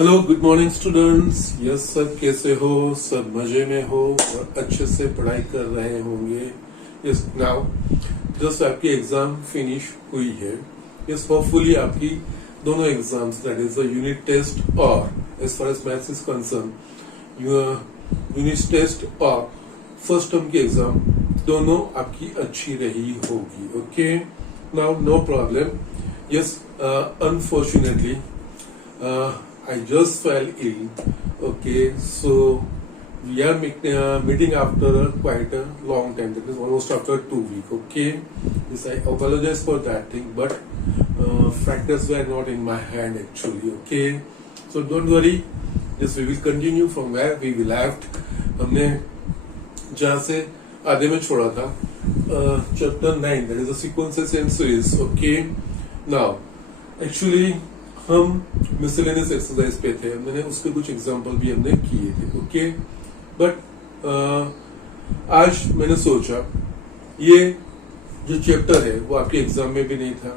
Hello good morning students. Yes सब कैसे हो? सब मजे में हो और अच्छे से पढ़ाई कर रहे होंगे। यस नाउ जस्ट आपकी एग्जाम फिनिश हुई है। यस होपफुली आपकी दोनों exams that is the unit test और as far as maths is concern unit test और फर्स्ट टर्म की एग्जाम दोनों आपकी अच्छी रही होगी। Okay now no problem. Yes unfortunately I just fell ill. Okay, so we are meeting after quite a long time. That is almost after 2 weeks. Okay, yes, I apologize for that thing, but factors were not in my hand actually. Okay, so don't worry. Yes, we will continue from where we left. हमने जहाँ से आधे में छोड़ा था chapter 9 that is the sequences and series. Okay, now actually हम miscellaneous exercise पे थे, मैंने उसके कुछ एग्जांपल भी हमने किए थे। ओके बट आज मैंने सोचा ये जो चैप्टर है वो आपके एग्जाम में भी नहीं था,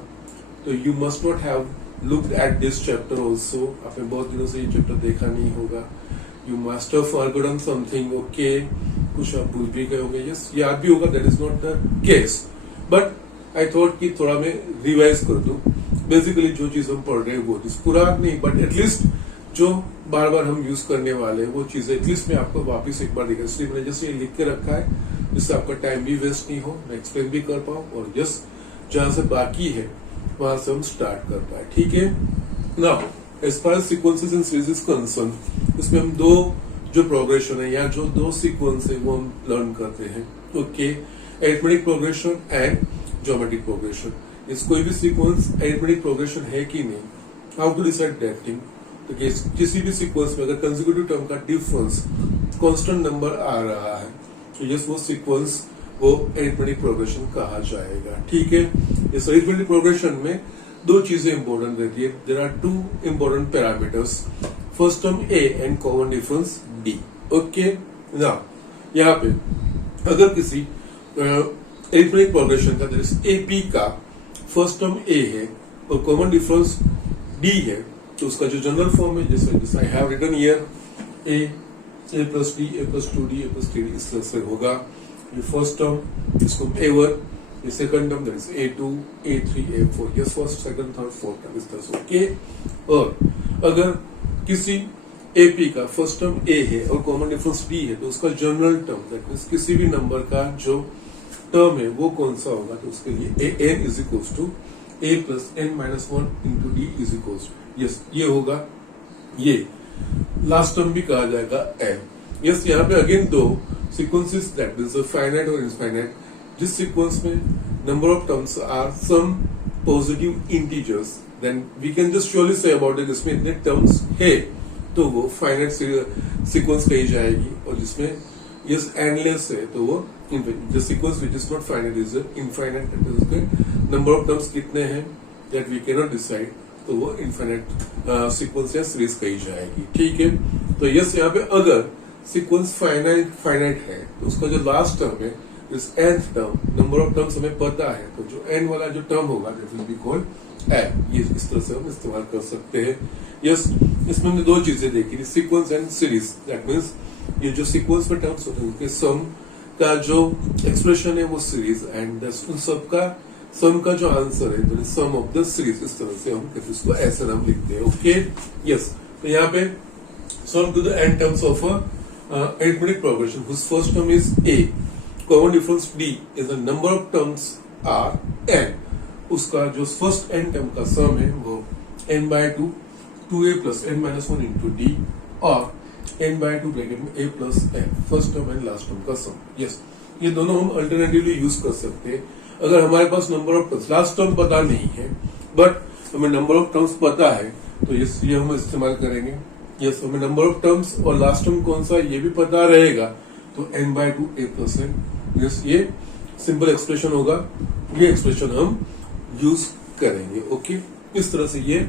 तो you must not have looked at this chapter also. आपने बहुत दिनों से ये चैप्टर देखा नहीं होगा। You must have forgotten something. Okay कुछ आप भूल भी गए होंगे। यस याद भी होगा, that is not the case, but I thought कि थोड़ा मैं रिवाइज कर दूं। बेसिकली जो चीज हम पढ़ रहे हैं वो चीज पूरा नहीं, बट एटलीस्ट जो बार बार हम यूज करने वाले वो चीजें एटलीस्ट मैं आपको वापस एक बार दिखा। इसलिए मैंने जैसे ये लिख के रखा है जिससे आपका टाइम भी वेस्ट नहीं हो, मैं एक्सप्लेन भी कर पाऊं और जस जहां से बाकी है वहां से हम स्टार्ट कर पाए। ठीक है now as far as sequences and series is concern, इसमें हम दो जो प्रोग्रेशन है या जो दो सीक्वेंस है वो हम लर्न करते हैं। Okay arithmetic progression and geometric progression. इस कोई भी सीक्वेंस अरिथमेटिक प्रोग्रेशन है कि नहीं, how to decide that thing. तो किसी भी सीक्वेंस में अगर कंसेक्यूटिव टर्म का डिफरेंस कांस्टेंट नंबर आ रहा है तो यस वो सीक्वेंस वो अरिथमेटिक प्रोग्रेशन कहा जाएगा। ठीक है इस अरिथमेटिक प्रोग्रेशन में दो चीजें इंपॉर्टेंट रहती है। There are two important parameters, first term A and common difference D. Okay now यहाँ पे अगर किसी अरिथमेटिक प्रोग्रेशन का एपी का फर्स्ट टर्म ए है और कॉमन डिफरेंस डी है, तो उसका जो जनरल फॉर्म है जैसे I have written here A plus D A plus 2d A plus 3d इस तरह से होगा। ये फर्स्ट टर्म इसको A1, ये second term that is A2 A3 A4, yes first second third fourth term इस तरह से। ओके और अगर किसी एपी का फर्स्ट टर्म ए है और कॉमन डिफरेंस डी है तो उसका जनरल टर्म दैट मींस किसी भी नंबर का जो टर्म है वो कौन सा होगा, तो उसके लिए A N is equals to A plus N minus 1 into D is equals to yes ये होगा, ये लास्ट टर्म भी कहा जाएगा एन। यस यहाँ पे अगेन दो सीक्वेंसेस दैट मींस फाइनाइट और इनफाइनाइट, जिस सीक्वेंस में number of terms are some positive integers then we can just surely say about it इसमें इतने टर्म्स है तो वो फाइनाइट सीक्वेंस कही जाएगी, और जिसमें यस एंडलेस है तो वो the sequence which is not finite is infinite, that is the number of terms कितने हैं that we cannot decide, तो वो infinite sequence या सीरीज कही जाएगी। ठीक है तो यस यहाँ पे अगर सीक्वेंस फाइनाइट है तो उसका जो लास्ट टर्म है इस nth term, number of terms हमें पता है तो जो n वाला जो टर्म होगा that will be called n। ये इस तरह से हम इस्तेमाल कर सकते हैं। यस इसमें हमने दो चीजें देखी थी, sequence and series. That means ये जो सीक्वेंस में टर्म्स होते हैं उनके सम का जो एक्सप्रेशन है वो सीरीज एंड उन सब का सम का जो आंसर है तो सम ऑफ द सीरीज, इस तरह से हम इसको ऐसे नाम लिखते हैं। ओके यस तो यहाँ पे sum to the n terms of arithmetic progression whose first term is a, common difference d is the number of terms are n, उसका जो फर्स्ट n टर्म का सम है वो n by 2 2a plus n minus 1 into d और n by 2 bracket में a plus n first term and last term का सम। Yes ये दोनों हम अल्टरनेटिवली यूज कर सकते हैं। अगर हमारे पास number of terms last term पता नहीं है बट हमें नंबर ऑफ टर्म्स पता है तो यस ये हम इस्तेमाल करेंगे। यस हमें नंबर ऑफ टर्म्स और लास्ट टर्म कौन सा ये भी पता रहेगा तो n by 2 a plus n, yes ये सिंपल एक्सप्रेशन होगा, ये एक्सप्रेशन हम यूज करेंगे। ओके इस तरह से ये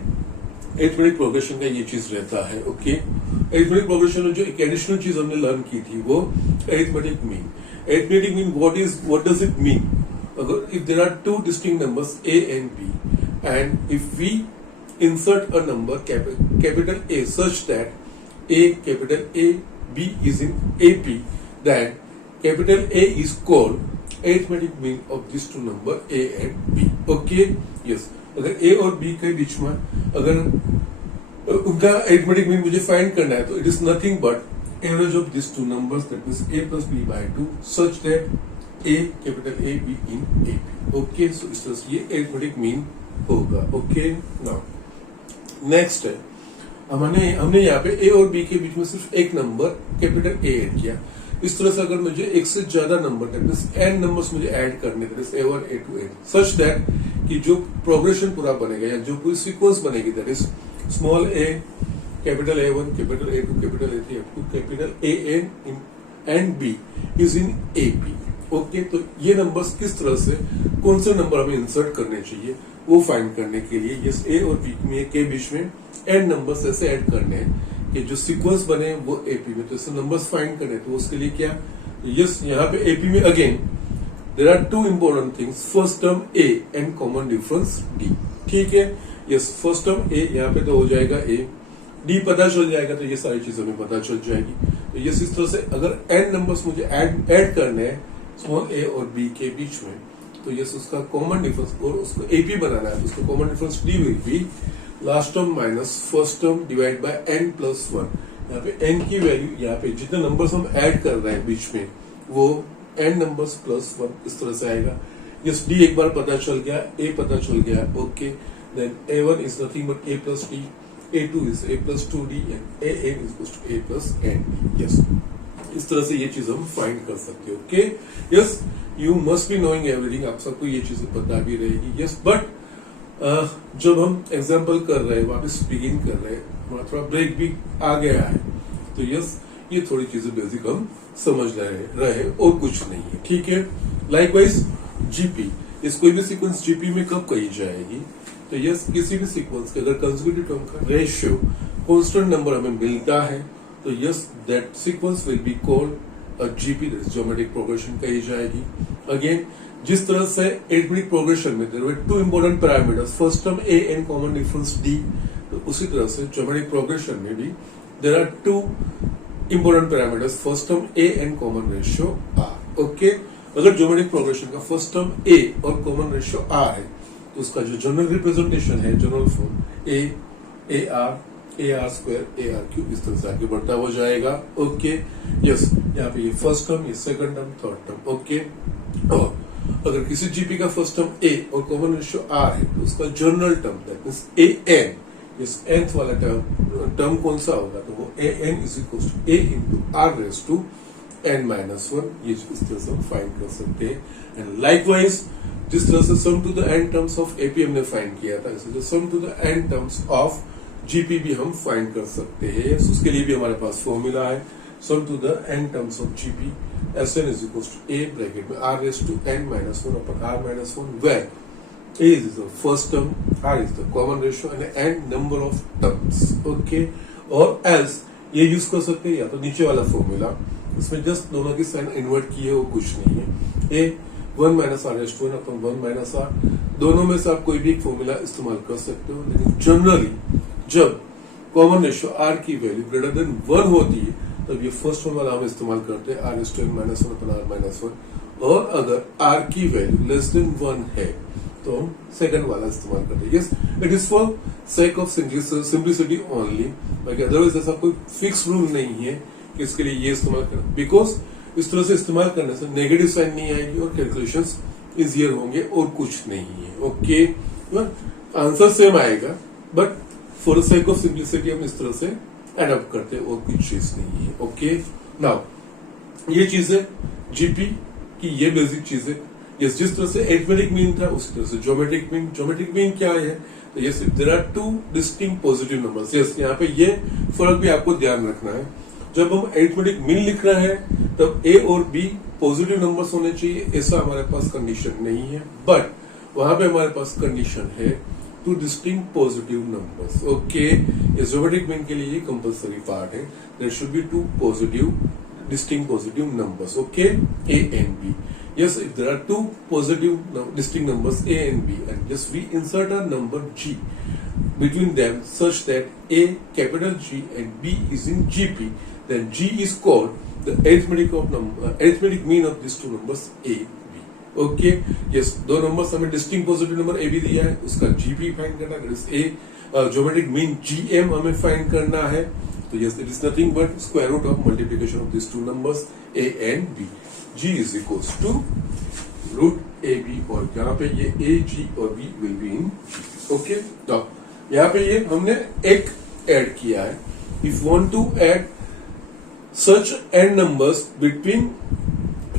अरिथमेटिक प्रोग्रेशन का ये चीज रहता है। ओके अरिथमेटिक प्रोग्रेशन में जो एक एडिशनल चीज हमने लर्न की थी वो arithmetic mean. Arithmetic mean what does it mean? अगर if there are two distinct numbers a and b and if we insert a number capital A such that A, capital A, B is in AP, then capital A is called arithmetic mean of these two number A and B. Okay, yes. अगर A और B के बीच में अगर उनका arithmetic mean मुझे find करना है तो it is nothing but average of these two numbers, that means A plus B by 2 such that A, capital A, B in AP. Okay, so इस तरह से ये arithmetic mean होगा. Okay, now नेक्स्ट है हमने यहाँ पे ए और बी के बीच में सिर्फ एक नंबर कैपिटल ए ऐड किया. इस तरह से अगर मुझे एक से ज्यादा नंबर एन नंबर्स मुझे ऐड करने that is A1 A2 A such that कि जो प्रोग्रेशन पूरा बनेगा या जो पूरी सीक्वेंस बनेगी that is small A, capital A1, capital A2, capital A3 up to capital AN and B is in AP. Okay, तो ये नंबर्स किस तरह से कौन से नंबर हमें इंसर्ट करने चाहिए वो फाइंड करने के लिए यस ए और बी में के बीच में एन नंबर्स ऐसे ऐड करने हैं कि जो सीक्वेंस बने वो एपी में, तो ऐसे नंबर्स फाइंड करने. तो उसके लिए क्या यस यहाँ पे एपी में again there are two important things. First term A and common difference D. ठीक है, यस फर्स्ट टर्म ए यहाँ पे तो हो जाएगा ए, डी पता चल जाएगा तो ये सारी चीजें हमें पता चल जाएगी. तो यस इस तरह से अगर एन नंबर्स मुझे ऐड करने हैं स्मॉल ए और बी के बीच में तो यस उसका कॉमन डिफरेंस और उसको एपी बनाना है तो उसका common difference D will be last term minus first term divide by N plus 1. यहाँ पे एन की वैल्यू यहाँ पे जितने नंबर्स हम ऐड कर रहे हैं बीच में वो एन नंबर्स प्लस 1 इस तरह से आएगा. यस डी एक बार पता चल गया, ए पता चल गया. Okay, then A1 is nothing but A plus D, A2 is A plus 2D and AN is A plus N. Yes इस तरह से ये चीज हम फाइंड कर सकते हो. Okay, yes you must be knowing everything, आप सबको ये चीजें पता भी रहेगी. यस बट जब हम एग्जाम्पल कर रहे हैं वापस बिगिन कर रहे हैं हमारा थोड़ा ब्रेक भी आ गया है तो यस ये थोड़ी चीजें बेसिक हम समझ रहे और कुछ नहीं है. ठीक है, लाइकवाइज जीपी इस कोई भी सीक्वेंस जीपी में कब कही जाएगी तो यस किसी भी सीक्वेंस के अगर कंसेक्यूटिव टर्म का रेशियो कांस्टेंट नंबर हमें मिलता है तो yes that sequence will be called a GP, that is geometric progression कही जाएगी. अगेन जिस तरह से एरिथमेटिक प्रोग्रेशन में there were two important parameters first term A and common difference D, तो उसी तरह से ज्योमेट्रिक प्रोग्रेशन में भी there are two important parameters first term A and common ratio R. Okay, अगर ज्योमेट्रिक प्रोग्रेशन का first term ए और common ratio are है तो उसका जो जनरल रिप्रेजेंटेशन है जनरल फॉर्म ए आर स्क्वायर AR क्यूब इस तरह से आगे बढ़ता हो जाएगा. ओके, यस यहाँ पे ये फर्स्ट टर्म, ये second term, third term. Okay, और अगर किसी जीपी का फर्स्ट टर्म ए और कॉमन रेशियो आर है तो उसका general term that means AN, इस nth वाला टर्म कौन सा होगा तो वो AN is equal to A into R raise to n minus 1. ये इस तरह से हम फाइंड कर सकते हैं. एंड लाइकवाइज जिस तरह से sum to the n terms of AP हमने फाइंड किया था इसी sum to the n terms of GP भी हम फाइंड कर सकते हैं. उसके लिए भी हमारे पास फॉर्मूला है sum to the n terms of GP Sn is equals to A bracket में R raised to n minus 1 upon R minus 1 where A is the first term, R is the common ratio and n number of terms. Okay, और else ये use कर सकते हैं या तो नीचे वाला फॉर्मूला इसमें जस्ट दोनों की साइन इन्वर्ट किए वो कुछ नहीं है. A 1 minus R raised to 1 upon 1 minus R दोनों में से आप कोई भी एक फॉर्मूला इस्तेमाल कर सकते हो लेकिन जनरली जब कॉमन रेशियो R की वैल्यू ग्रेटर देन 1 होती है तब ये फर्स्ट फॉर्मूला हम इस्तेमाल करते हैं R is to n minus 1 upon R minus 1. और अगर R की वैल्यू लेस देन 1 है तो हम सेकंड वाला इस्तेमाल करते हैं. Yes it is for sake of simplicity only, बाकी अदरवाइज ऐसा कोई फिक्स रूल नहीं है कि इसके लिए ये इस्तेमाल करें बिकॉज इस तरह से इस्तेमाल करने से नेगेटिव साइन नहीं आएगी और कैलकुलेशंस इजियर होंगे और कुछ नहीं है. ओके, आंसर सेम आएगा but for sake of simplicity हम इस तरह से एडप्ट करते हैं और कुछ चीज नहीं है. ओके, नाउ ये चीजें जीपी की ये बेसिक चीजें यस जिस तरह से एरिथमेटिक मीन था उसी तरह से ज्योमेट्रिक मीन क्या है तो yes there are two distinct positive numbers. Yes यहाँ पे ये फर्क भी आपको ध्यान रखना है. जब हम एरिथमेटिक मीन लिख रहे हैं तब ए और बी पॉजिटिव नंबर्स होने चाहिए ऐसा हमारे पास कंडीशन नहीं है बट वहां पे हमारे पास कंडीशन है two distinct positive numbers. Okay, ये ज्योमेट्रिक मीन के लिए ये कंपलसरी पार्ट है. There should be two distinct positive numbers. Okay, A and B. Yes, if there are two positive distinct numbers A and B, and just we insert a number G between them such that A capital G and B is in GP, then G is called the arithmetic mean of these two numbers A B. Okay yes, दो numbers हमें distinct positive number A B दिया है, उसका GP find करना है, a geometric mean GM हमें find करना है. तो yes, it is nothing but square root of multiplication of this two numbers A and B. G is equals to root A B, और यहाँ पे ये ए जी और B will be in G. Okay, तो यहाँ पे ये हमने एक ऐड किया है. If want to add such n numbers between,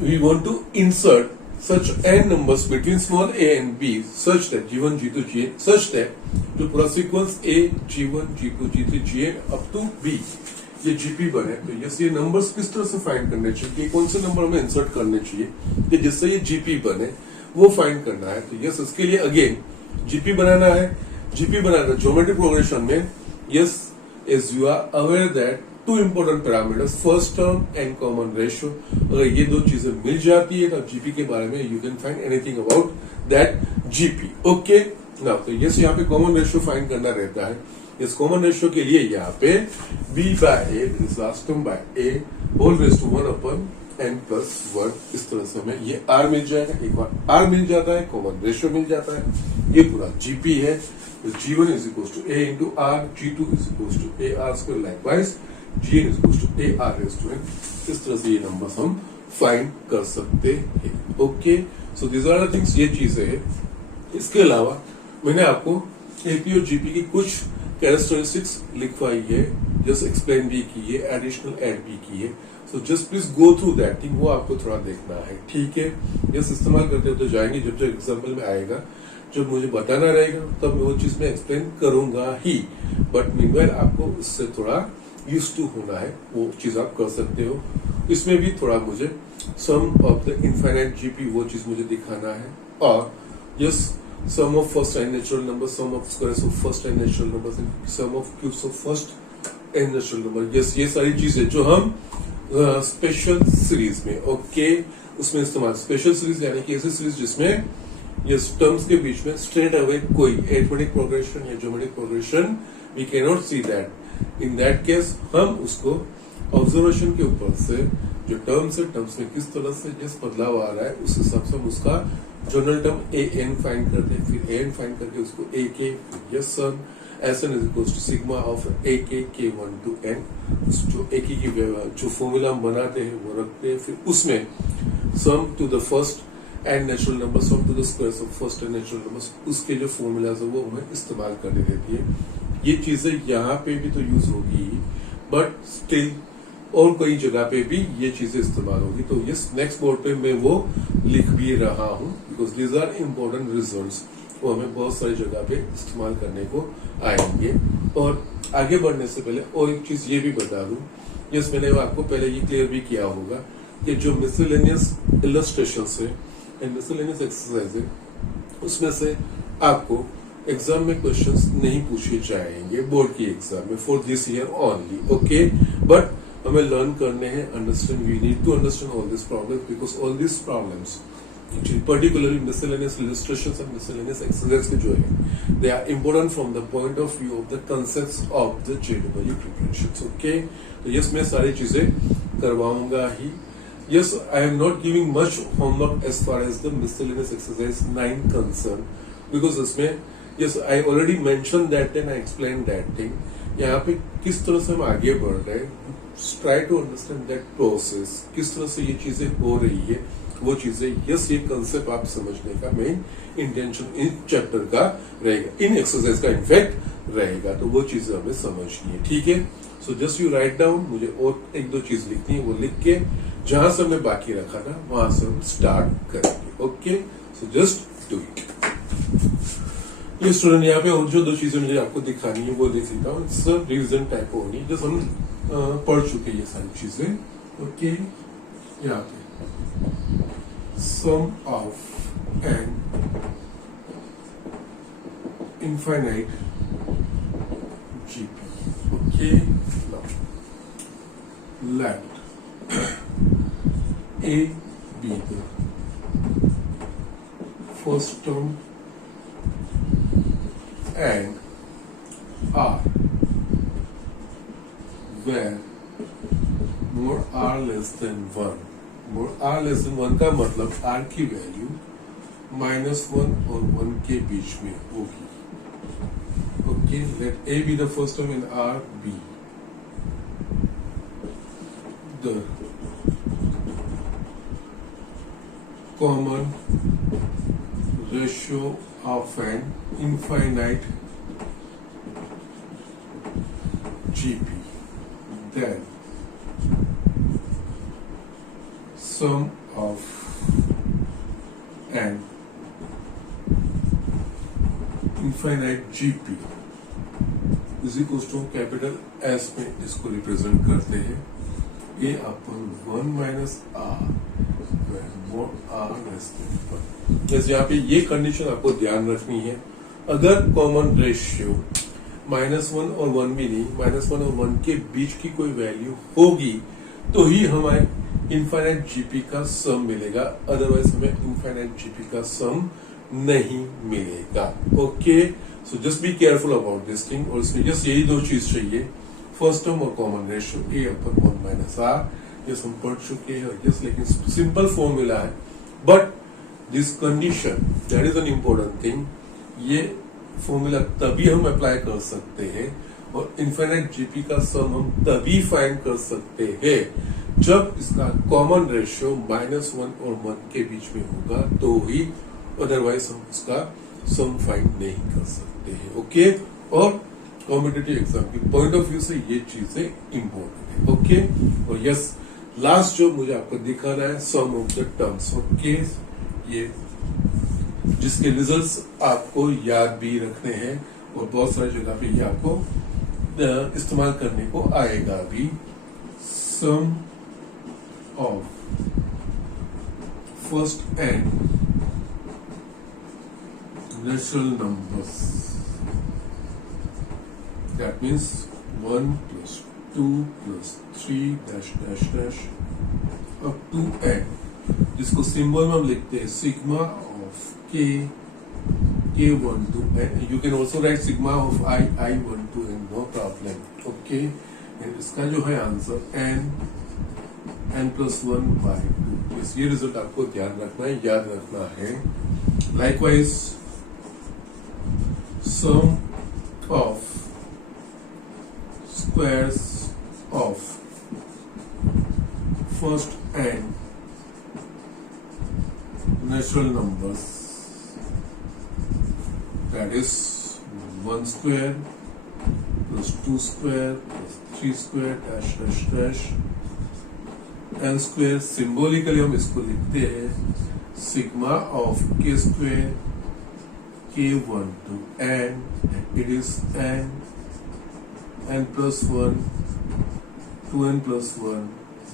we want to insert such n numbers between small a and b such that g1 g2 gn such that जो पूरा sequence a g1 g2 g3 gn up to b ये gp बने. तो yes, ये numbers किस तरह से find करने चाहिए, कौन से नंबर हमें इंसर्ट करने चाहिए कि जिससे ये gp बने, वो फाइंड करना है. तो यस, इसके लिए अगेन gp बनाना है. gp बनाना ज्योमेट्रिक प्रोग्रेशन में, yes, as you are aware that two important parameters, first term and common ratio. अगर ये दो चीजें मिल जाती है तो जीपी के बारे में you can find anything about that GP. Okay now, तो यस, यहाँ पे कॉमन रेशियो फाइंड करना रहता है. इस कॉमन रेशियो के लिए यहाँ पे B by A last term by A whole raise to 1 upon n plus 1, इस तरह से हमें ये r मिल जाएगा. एक बार r मिल जाता है, कॉमन रेशियो मिल जाता है, ये पूरा जीपी है. G1 is equals to A into R, G2 is equals to AR square, likewise Gn is equals to AR raised to n. इस तरह से ये नंबर्स हम फाइंड कर सकते हैं. Okay, so this are the things, ये चीजें हैं. इसके अलावा मैंने आपको एपी और जीपी की कुछ कैरेक्टरिस्टिक्स लिखवाई है, जस्ट एक्सप्लेन भी की है, एडिशनल ऐड भी की है. So just please go through that thing, वो आपको थोड़ा देखना है. ठीक है, यस, इस्तेमाल करते होते जाएंगे. जब जब एग्जाम्पल में आएगा, जब मुझे बताना रहेगा, तब मैं वो चीज में एक्सप्लेन करूंगा ही. बट मीनवाइल आपको उससे थोड़ा यूज टू होना है, वो चीज आप कर सकते हो. इसमें भी थोड़ा मुझे sum of the infinite GP वो चीज मुझे दिखाना है, और yes, sum of first and natural number, sum of squares of first and natural number, sum of cubes of first and natural number. Yes, ये सारी चीजें जो हम स्पेशल सीरीज में, ओके, उसमें इस्तेमाल. स्पेशल सीरीज यानी कि ऐसी सीरीज जिसमें यस टर्म्स के बीच में स्ट्रेट अवे कोई एरिथमेटिक प्रोग्रेशन या geometric progression we can not see that. In that case हम उसको ऑब्जर्वेशन के ऊपर से जो टर्म्स है, टर्म्स में किस तरह से जिस बदलाव आ रहा है, उस हिसाब से हम उसका general term A N find करते हैं. फिर ए एन फाइंड करके उसको ए के, यस सन, S N is equals to sigma of A K 1 to N. जो ए की जो फॉर्मूला हम बनाते हैं वो रखते हैं. फिर उसमें sum to the first and natural number, sum to the squares of first and natural numbers, उसके जो फॉर्मूलाज है वो हमें इस्तेमाल करनी रहती है. ये चीजें यहाँ पे भी तो यूज होगी, बट स्टिल और कई जगह पे भी ये चीजें इस्तेमाल होगी. तो यस, नेक्स्ट बोर्ड पे मैं वो लिख भी रहा हूँ, because these are important results, वो हमें बहुत सारी जगह पे इस्तेमाल करने को आएंगे. और आगे बढ़ने से पहले और एक चीज ये भी बता दूं, यस, मैंने आपको पहले ये क्लियर भी किया होगा कि जो मिसलेनियस इलस्ट्रेशंस है एंड मिसलेनियस एक्सरसाइज है, उसमें से आपको एग्जाम में क्वेश्चंस नहीं पूछे जाएंगे बोर्ड की एग्जाम में for this year only. Okay, but हमें लर्न करने हैं, understand, we need to understand all this problems, because all this problems particularly miscellaneous illustrations and miscellaneous exercises के जो है, they are important from the point of view of the concepts of the JEE preparations. Okay, तो yes, मैं सारी चीजें करवाऊंगा ही. Yes, I am not giving much homework as far as the miscellaneous exercise 9 concern, because इसमें yes, I already mentioned that and I explained that thing. यहाँ पे किस तरह से हम आगे बढ़ रहे हैं, try to understand that process, किस तरह से ये चीजें हो रही है, वो चीजें, यस, ये कंसेप्ट आप समझने का मेन इंटेंशन इन चैप्टर का रहेगा, इन एक्सरसाइज का इनफैक्ट रहेगा. तो वो चीजें हमें समझनी है. ठीक है, so just you write down. मुझे और एक दो चीज लिखनी है, वो लिख के जहां से हमने बाकी रखा था वहां से हम स्टार्ट करेंगे. Okay, so just do it. ये स्टूडेंट, यहाँ पे और जो दो चीजें मुझे आपको दिखानी है वो लिख लेता हूँ. इट्स रिविजन टाइप होनी, जस्ट हम पढ़ चुके ये सारी चीजें. ओके, यहाँ पे sum of an infinite GP. Okay, now let A be the first term and r where more r less than 1, more r less than 1 का मतलब r की वैल्यू -1 और 1 के बीच में होगी. Okay, let a be the first term and r be the common ratio of an infinite GP, then sum of an infinite GP is equals to capital S में इसको रिप्रेजेंट करते हैं A upon 1 minus R where more R less than 1. जैसे यहाँ पे ये condition आपको ध्यान रखनी है. अगर कॉमन रेशियो -1 और 1 भी नहीं, -1 और 1 के बीच की कोई वैल्यू होगी तो ही हमें इनफाइनाइट जीपी का सम मिलेगा, अदरवाइज हमें इनफाइनाइट जीपी का सम नहीं मिलेगा. Okay, so just be careful about this thing. और इसमें जस्ट यही दो चीज चाहिए, फर्स्ट टर्म और common ratio A upon 1 minus r. Yes हम पढ़ चुके हैं और यस, लेकिन सिंपल फॉर्मूला है, but this condition that is an important thing. ये फॉर्मूला तभी हम अप्लाई कर सकते हैं और इनफाइनाइट जीपी का सम हम तभी फाइंड कर सकते हैं जब इसका कॉमन रेशियो -1 और 1 के बीच में होगा तो ही, अदरवाइज हम इसका सम फाइंड नहीं कर सकते हैं. ओके, और कॉम्पिटिटिव एग्जाम की पॉइंट ऑफ व्यू से ये चीजें इंपॉर्टेंट है. ओके, और यस, लास्ट जो मुझे आपको दिखाना है सम ऑफ द टर्म्स. ओके, ये जिसके रिजल्ट्स आपको याद भी रखने हैं और बहुत सारी जगह पे ये आपको इस्तेमाल करने को आएगा भी. Sum of first and natural numbers, that means 1 plus 2 plus 3 dash dash dash up to n, जिसको सिंबल में हम लिखते हैं sigma of k1 to n. You can also write sigma of I1 to n, no problem. Okay, and इसका जो है answer n plus 1 by 2. yes, ये result आपको ध्यान रखना है, याद रखना है. Likewise, sum of squares of first and natural numbers, that is 1 square plus 2 square plus 3 square dash dash dash n square. Symbolically हम इसको लिखते हैं sigma of k square k1 to n, it is n plus 1 2n plus 1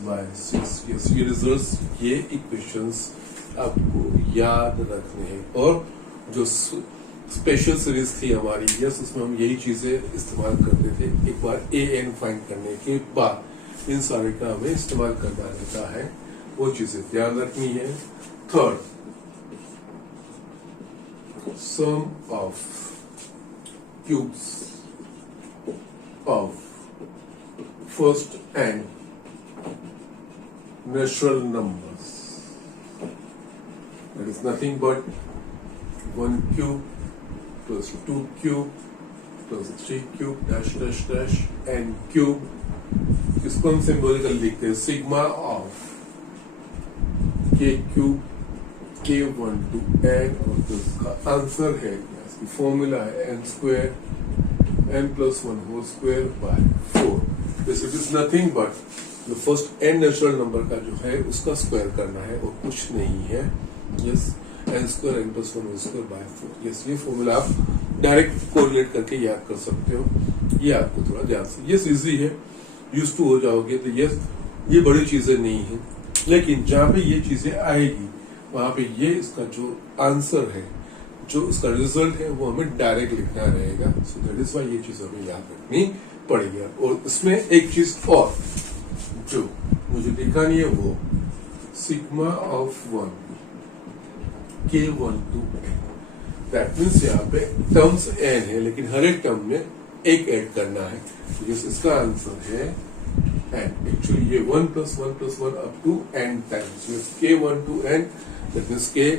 by 6. yes, ये results, ये equations आपको याद रखने हैं. और जो स्पेशल सीरीज थी हमारी, यस, उसमें हम यही चीजें इस्तेमाल करते थे. एक बार an फाइंड करने के बाद इन सारे का हमें इस्तेमाल करना रहता है, वो चीजें ध्यान रखनी है. Third, sum of cubes of first and natural numbers, that is nothing but 1 cube plus 2 cube plus 3 cube dash dash dash n cube. इसको हम सिंबॉलिकली लिखते हैं sigma of k cube k1 to n, और इसका answer है, इसकी formula है n square n plus 1 whole square by 4. This is nothing but the first n natural number का जो है उसका स्क्वायर करना है और कुछ नहीं है. Yes, n square n plus 1 whole square by 4. Yes, ये फॉर्मूला आप डायरेक्ट कोरिलेट करके याद कर सकते हो. ये आपको थोड़ा ध्यान से, यस इजी है, यूज टू हो जाओगे तो. यस, ये बड़ी चीजें नहीं है, लेकिन जहाँ पे ये चीजें आएगी वहां पे ये इसका जो आंसर है, जो उसका रिजल्ट है, वो हमें डायरेक्ट लिखना रहेगा. सो दैट इज वाई ये चीज हमें याद रखनी पड़ेगी. और इसमें एक चीज और जो मुझे दिखानी है, वो sigma of 1 k1 to n. That means यहाँ पे टर्म्स n है, लेकिन हर एक टर्म में एक ऐड करना है, तो यस इसका आंसर है एन। एक्चुअली ये 1 + 1 + 1 up to n times, k1 to n, that means K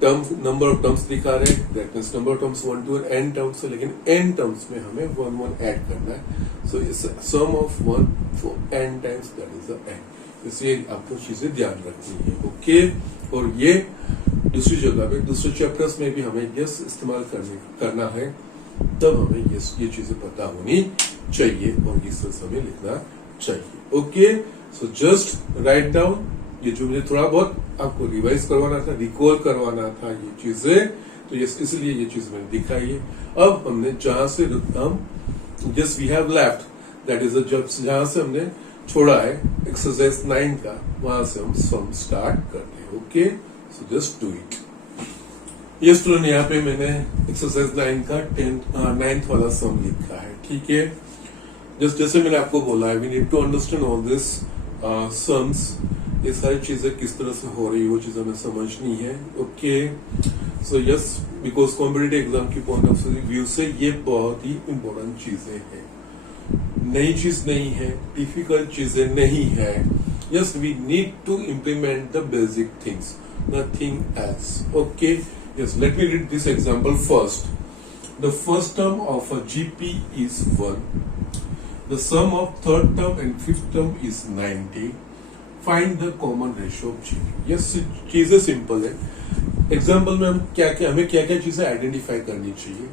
terms, number of terms दिखा रहे हैं, that means number of terms 1 to n terms है, लेकिन n टर्म्स में हमें 1 1 ऐड करना है। So it's sum of 1 for n times, that is the n। इसलिए आपको चीजें ध्यान रखनी है, ओके। और ये दूसरी जगह पे, दूसरे चैप्टर्स में भी हमें यस इस्तेमाल करना है, तब हमें ये चीजें पता होनी चाहिए और इस तरह हमें लिखना चाहिए, okay. So just write down, ये जो मुझे थोड़ा बहुत आपको रिवाइज करवाना था, रिकॉल करवाना था ये चीजें, तो यस इसलिए ये चीज मैंने दिखाई है। अब हमने जहां से हम just we have left, that is जब जहां से हमने छोड़ा है एक्सरसाइज 9 का, वहां से हम सम स्टार्ट करते हैं, okay. So just do it. ये स्टूडेंट यहाँ पे मैंने एक्सरसाइज 9 का 9th वाला सम लिखा है, ठीक है। जैसे मैंने आपको बोला है, we need to understand all this sums, ये सारी चीजें किस तरह से हो रही है वो चीज हमें समझनी है, okay. So yes, because competitive exam की पॉइंट ऑफ व्यू से ये बहुत ही इंपॉर्टेंट चीजें हैं, नई चीज नहीं है, डिफिकल्ट चीजें नहीं है। Yes, we need to implement the basic things, nothing else, okay. Yes, let me read this example first. The first term of a GP is 1, the sum of third term and fifth term is 90, find the common ratio of GP. Yes, चीजें simple है। Example में हमें क्या क्या चीजें identify करनी चाहिए।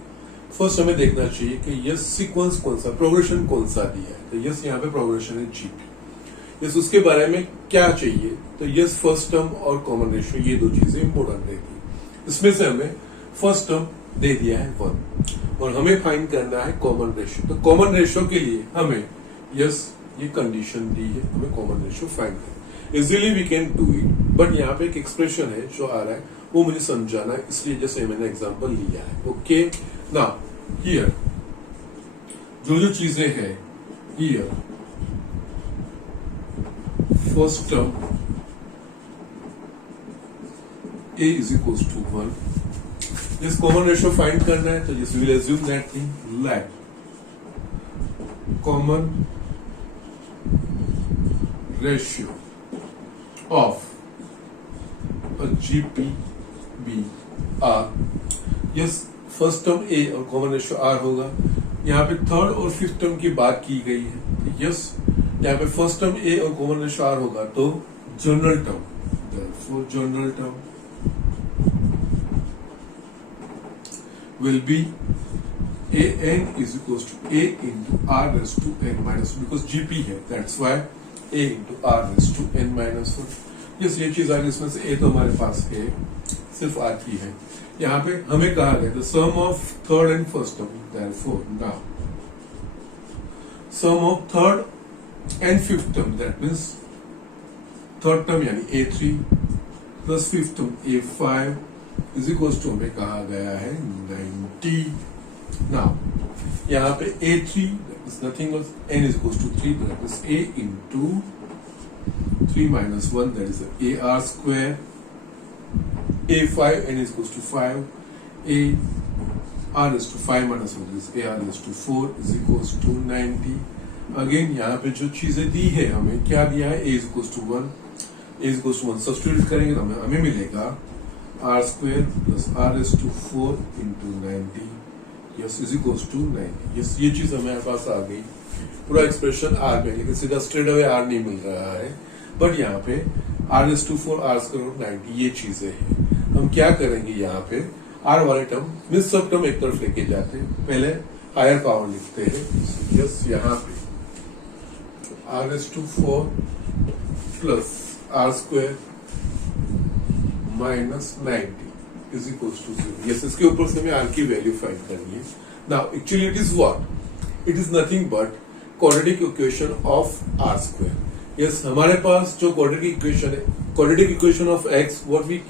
First हमें देखना चाहिए कि यस सीक्वेंस कौन सा, प्रोग्रेशन कौन सा दिया है, तो यस यहाँ पे प्रोग्रेशन है जीपी। यस, उसके बारे में क्या चाहिए, तो यस फर्स्ट टर्म और कॉमन रेशियो, ये दो चीजें इंपॉर्टेंट रहती है। इसमें से हमें फर्स्ट टर्म दे दिया है 1 और हमें फाइंड करना है कॉमन रेशियो। तो कॉमन रेशियो के लिए हमें यस ये कंडीशन दी है, हमें कॉमन रेशियो फाइंड करना। Easily we can do it, but यहाँ पे एक एक्सप्रेशन है जो आ रहा है वो मुझे समझाना है, इसलिए जैसे मैंने एग्जांपल लिया है, ओके। नाउ हियर जो चीजें हैं, here first term a is equals to 1, this common ratio find करना है, तो just we will assume that thing, let common ratio of a GP be R। yes, first term a और common ratio r होगा। यहाँ पे third और fifth term की बात की गई है, यस। यहाँ पे फर्स्ट टर्म a और कॉमन रेशियो r होगा, तो general term, therefore general term will be an is equals to a into r raised to n minus 1, because GP है, that's why a into r raised to n minus 1। Yes, ये चीज आ गई, इसमें से a तो हमारे पास है, सिर्फ r की है। यहाँ पे हमें कहा गया the sum of third and first term, therefore now sum of third and fifth term, that means third term यानी a3 plus fifth term a5 is equal to हमें कहा गया है 90। नाउ यहाँ पे a3 is nothing else, n is equals to 3, that is a into 3 minus 1, that is ar square, a5 n is equals to 5, a r is to 5 minus 1 is ar is to 4 is equals to 90। Again यहाँ पे जो चीजें दी है, हमें क्या दिया है, a is equals to 1, a is equals to 1 substitute करेंगे तो हमें मिलेगा r square plus r is to 4 into 90, yes is equals to 90। yes, ये चीज हमारे पास आ गई, पूरा एक्सप्रेशन r में, लेकिन सीधा स्ट्रेट अवे r नहीं मिल रहा है, बट यहाँ पे r is to 4 r square और 90 ये चीजें हैं। हम क्या करेंगे, यहाँ पे r वाले टर्म मिस सब टर्म एक तरफ लेके जाते हैं, पहले हायर पावर लिखते हैं। यस, यहाँ पे r is to 4 plus r square minus 90 is equal to 0। Yes, इसके ऊपर से हमें r की वैल्यू फाइंड करनी है। Now actually it is what, it is nothing but quadratic equation of r square. Yes, हमारे पास जो क्वाड्रेटिक इक्वेशन है, quadratic equation of x, what we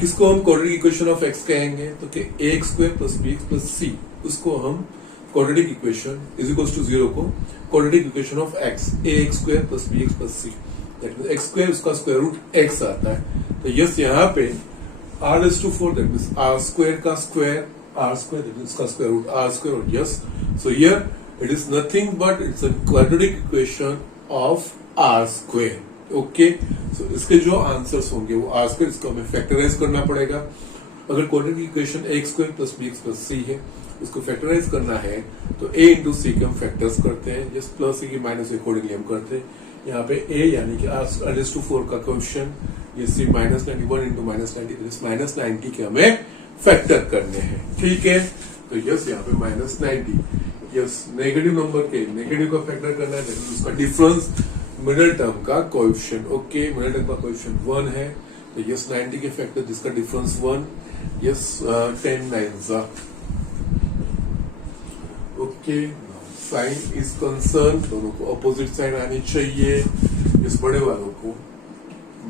किसको हम क्वाड्रेटिक इक्वेशन ऑफ x कहेंगे, तो कि ax square plus bx plus c, उसको हम quadratic equation is equal to 0 को quadratic equation of x, ax square plus bx plus c, x square उसका square root x आता है। तो यस, यहाँ पे r is to 4, that means r square का square r square, that is square root r square, or yes. So here it is nothing but it's a quadratic equation of r square. Okay, so इसके जो answers होंगे वो r square, इसको हमें factorise करना पड़ेगा. अगर quadratic equation a square plus b plus c है, इसको फैक्टराइज करना है तो a इंटू सी के हम फैक्टर्स करते हैं, जिस प्लस की माइनस अकॉर्डिंगली हम करते हैं. यहाँ पे a यानी कि r रेज़ टू 4 का कोएफिशिएंट, ये c minus 91 into minus 90, minus 90 के हमें फैक्टर करने हैं. ठीक है, तो यस यहाँ पे माइनस 90, यस नेगेटिव नंबर के नेगेटिव का फैक्टर करना है, उसका डिफरेंस मिडिल टर्म का कोएफिशिएंट. ओके, मिडिल टर्म का कोएफिशिएंट 1 है, तो यस 90 के फैक्टर जिसका difference 1, yes 10 9 okay. Sign is concern, दोनों को अपोजिट साइन आनी चाहिए. इस बड़े वालों को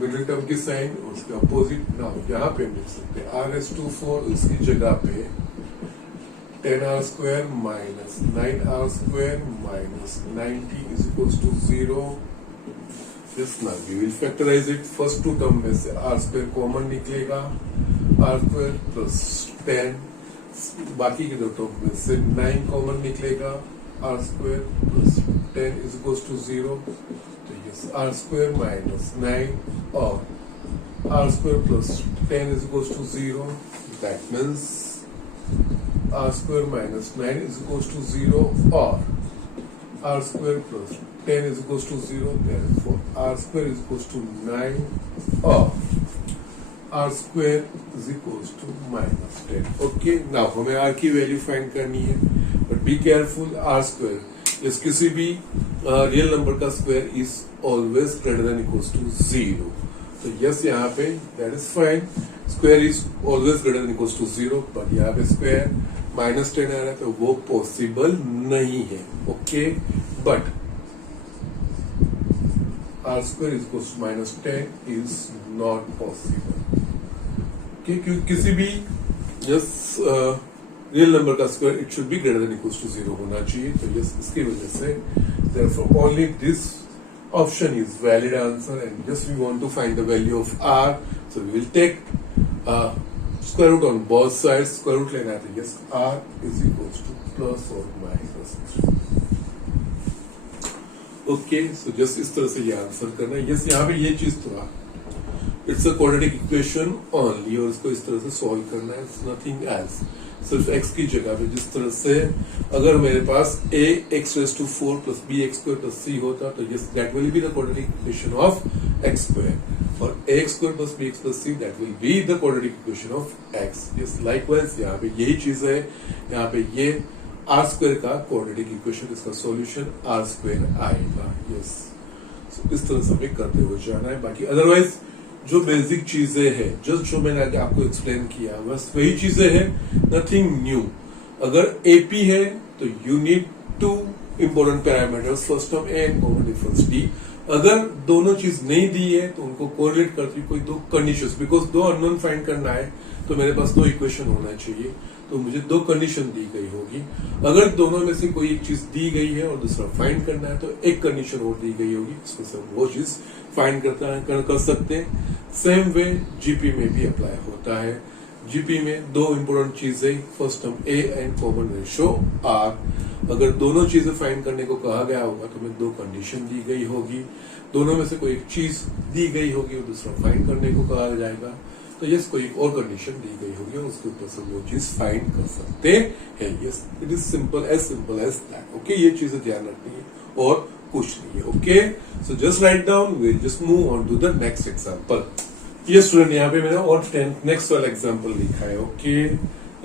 मिडिल टर्म की साइन और उसके अपोजिट ना हो. यहाँ पे हम लिख सकते हैं r रेज़ टू 4, इसकी जगह पे 10r square minus 9r square minus 90 is equals to 0. Yes, now we will factorize it. First two term में से r स्क्वायर कॉमन निकलेगा, r स्क्वायर प्लस 10, बाकी के दो टर्म में से 9 कॉमन निकलेगा, r square plus 10 is equals to 0. तो यस r स्क्वायर माइनस 9 और r square plus 10 is equals to 0. That means r square minus 9 is equals to 0 और r square plus 10 is equals to 0. Therefore, r square is equals to 9 or r square is equals to minus 10. Okay. Now हमें r की value find करनी है, but be careful. r square इस किसी भी real number का square is always greater than equals to 0. तो yes यहाँ पे that is fine. Square is always greater than equals to 0, पर यहाँ पे स्क्वायर माइनस 10 आ रहा है तो वो पॉसिबल नहीं है. Okay, but r square is equals to minus 10 is not possible. क्योंकि किसी भी यस रियल नंबर का square it should be greater than equals to 0 होना चाहिए. तो यस इसकी वजह से therefore only this option is valid answer, and just we want to find the value of r, so we will take square root on both sides. Square root लेना है तो yes r is equals to plus or minus 3. Okay, so just इस तरह से ये answer करना है. Yes यहाँ पे ये चीज थोड़ा it's a quadratic equation only, और इसको इस तरह से सॉल्व करना है, इट्स नथिंग एल्स. सिर्फ x की जगह पे जिस तरह से अगर मेरे पास a x raise to 4 plus b x square plus c होता तो yes that will be the quadratic equation of x square, और ax square plus bx plus c that will be the quadratic equation of x. Yes likewise यहाँ पे यही चीज है. यहाँ पे ये r स्क्वायर का क्वाड्रेटिक इक्वेशन, इसका सॉल्यूशन r स्क्वायर आएगा. यस, सो इस तरह से हमें करते हुए जाना है. बाकी अदरवाइज जो बेसिक चीजें हैं, जस्ट जो मैंने आगे आपको एक्सप्लेन किया, बस वही चीजें हैं, नथिंग न्यू. अगर एपी है तो you need to important parameters, first term A and common difference D. अगर दोनों चीज नहीं दी है तो उनको कोरिलेट करती कोई दो कंडीशंस, बिकॉज दो अननोन फाइंड करना है तो मेरे पास दो इक्वेशन होना चाहिए, तो मुझे दो कंडीशन दी गई होगी. अगर दोनों में से कोई एक चीज दी गई है और दूसरा फाइंड करना है तो एक कंडीशन और दी गई होगी, इसमें से वो चीज फाइंड कर सकते हैं. सेम वे जीपी में भी अप्लाई होता है. जीपी में दो इंपोर्टेंट चीजें, first term A and common ratio r. अगर दोनों चीजें फाइंड करने को कहा गया होगा तो हमें दो कंडीशन दी गई होगी, दोनों में से कोई एक चीज दी गई होगी और दूसरा फाइंड करने को कहा जाएगा, तो यस कोई एक और कंडीशन दी गई होगी और उसके ऊपर से वो चीज फाइंड कर सकते हैं. Yes, it is simple as that. Okay, ये चीजें ध्यान रखनी है और कुछ नहीं है. Okay, so just write down, will just move on to the next example. ये स्टूडेंट यहाँ पे मैंने और नेक्स्ट वाला एग्जांपल लिखा है. ओके,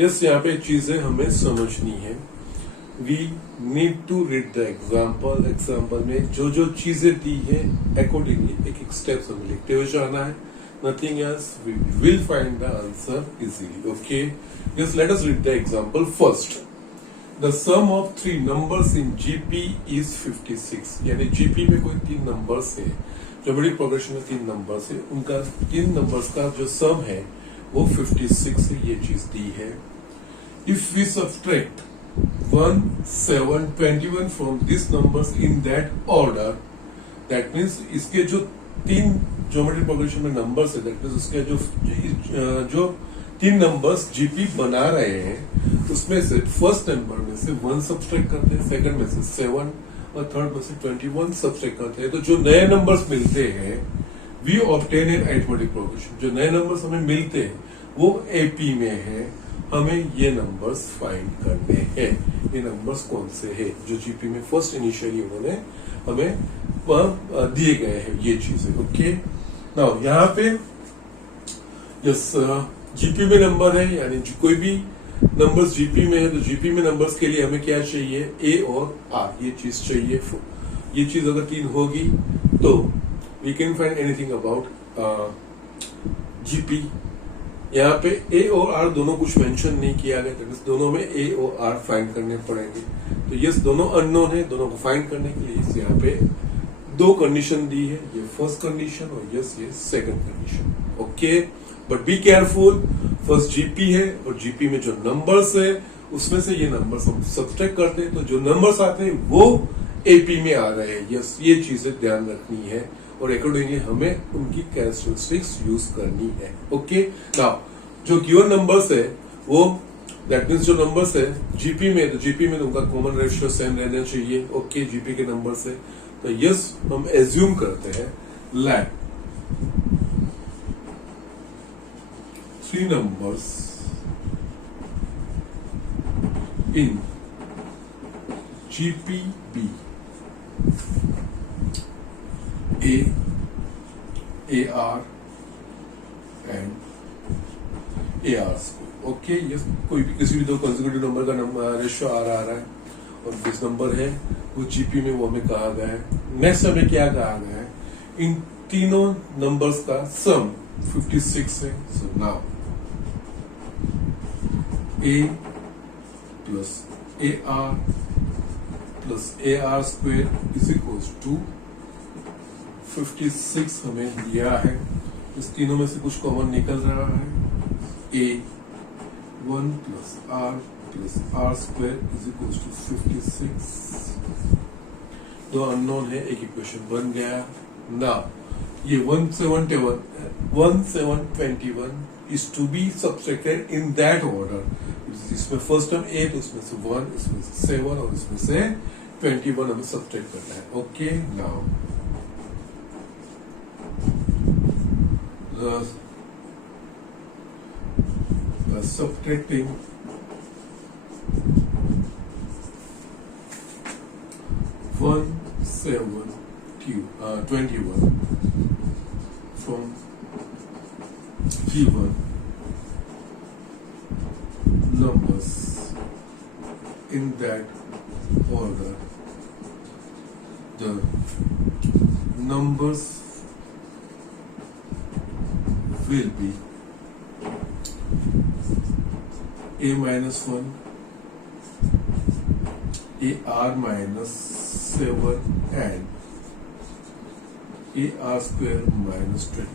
यस यहाँ पे चीजें हमें समझनी है. We need to read the example. Example में जो जो चीजें दी है अकॉर्डिंगली एक एक स्टेप्स हमें लिखते हुए जाना है. Nothing else, we will find the answer easily. Okay, just let us read the example first. The sum of three numbers in GP is 56. यानी GP में कोई तीन नंबर्स है, ज्योमेट्रिक प्रोग्रेशन में तीन नंबर्स है, उनका तीन नंबर्स का जो सम है वो 56 है. ये चीज दी है. If we subtract 1, 7, 21 from these numbers in that order, that means इसके जो तीन ज्योमेट्रिक प्रोग्रेशन में नंबर्स है, दैट मींस उसके जो तीन नंबर्स जीपी बना रहे हैं, उसमें से फर्स्ट नंबर में से 1 सब्सट्रैक्ट करते हैं, सेकंड में से 7 और थर्ड में से 21 सब्सट्रैक्ट करते हैं। तो जो नए नंबर्स मिलते हैं we obtain an arithmetic progression. जो नए नंबर्स हमें मिलते हैं वो एपी में है, हमें ये नंबर्स फाइंड करने हैं। ये नंबर्स कौन से हैं जो जीपी में फर्स्ट इनिशियली उन्होंने हमें दिए गए हैं ये चीजें। ओके, नाउ यहाँ पे यस जीपी में नंबर है, यानी कोई भी नंबर्स जीपी में है तो जीपी में नंबर्स के लिए हमें क्या चाहिए, ए और आर, ये चीज चाहिए। ये चीज अगर 3 होगी तो we can find anything about GP. यहाँ पे ए और आर दोनों कुछ मेंशन नहीं किया गया, दोनों में ए और आर फाइंड करने पड़ेंगे। तो यस दोनों अननोन है, दोनों को फाइंड करने के लिए इस यहाँ पे 2 कंडीशन दी है, ये फर्स्ट कंडीशन और यस ये second condition. Okay, but be careful, first GP है और जीपी में जो नंबर्स है उसमें से ये नंबर्स हम सब्सट्रैक्ट करते हैं, तो जो नंबर्स आते हैं वो एपी में आ रहे हैं। यस ये चीजें ध्यान रखनी है और अकॉर्डिंगली हमें उनकी कैरेक्टरिस्टिक्स यूज करनी है। ओके, नाउ जो गिवन नंबर्स है वो दैट मीन्स जो नंबर्स है जीपी में, तो जीपी में उनका कॉमन रेशियो सेम रहना चाहिए। ओके, जीपी के नंबर्स है तो यस हम एज्यूम करते हैं let 3 numbers in GPB A, AR and AR square। Okay, ये कोई भी किसी भी 2 कंसेक्यूटिव नंबर का रेशियो आ रहा है और जिस नंबर है वो जीपी में वो हमें कहा गया है। नेक्स्ट हमें क्या कहा गया है, इन तीनों नंबर्स का सम 56 है। So now A plus AR plus AR square is equals to 56 हमें दिया है। इस तीनों में से कुछ कॉमन निकल रहा है, A 1 plus R square is equals to 56। 2 unknown है, एक इक्वेशन बन गया। ना ये 1721 is to be subtracted in that order। इसमें फर्स्ट टर्म 8, उसमें से 1, इसमें से 7 और इसमें से 21 हमें सब्ट्रैक्ट करना है। Okay, now subtracting 21 from given numbers in that order, the numbers will be A minus 1, AR minus 7 and AR square minus 20।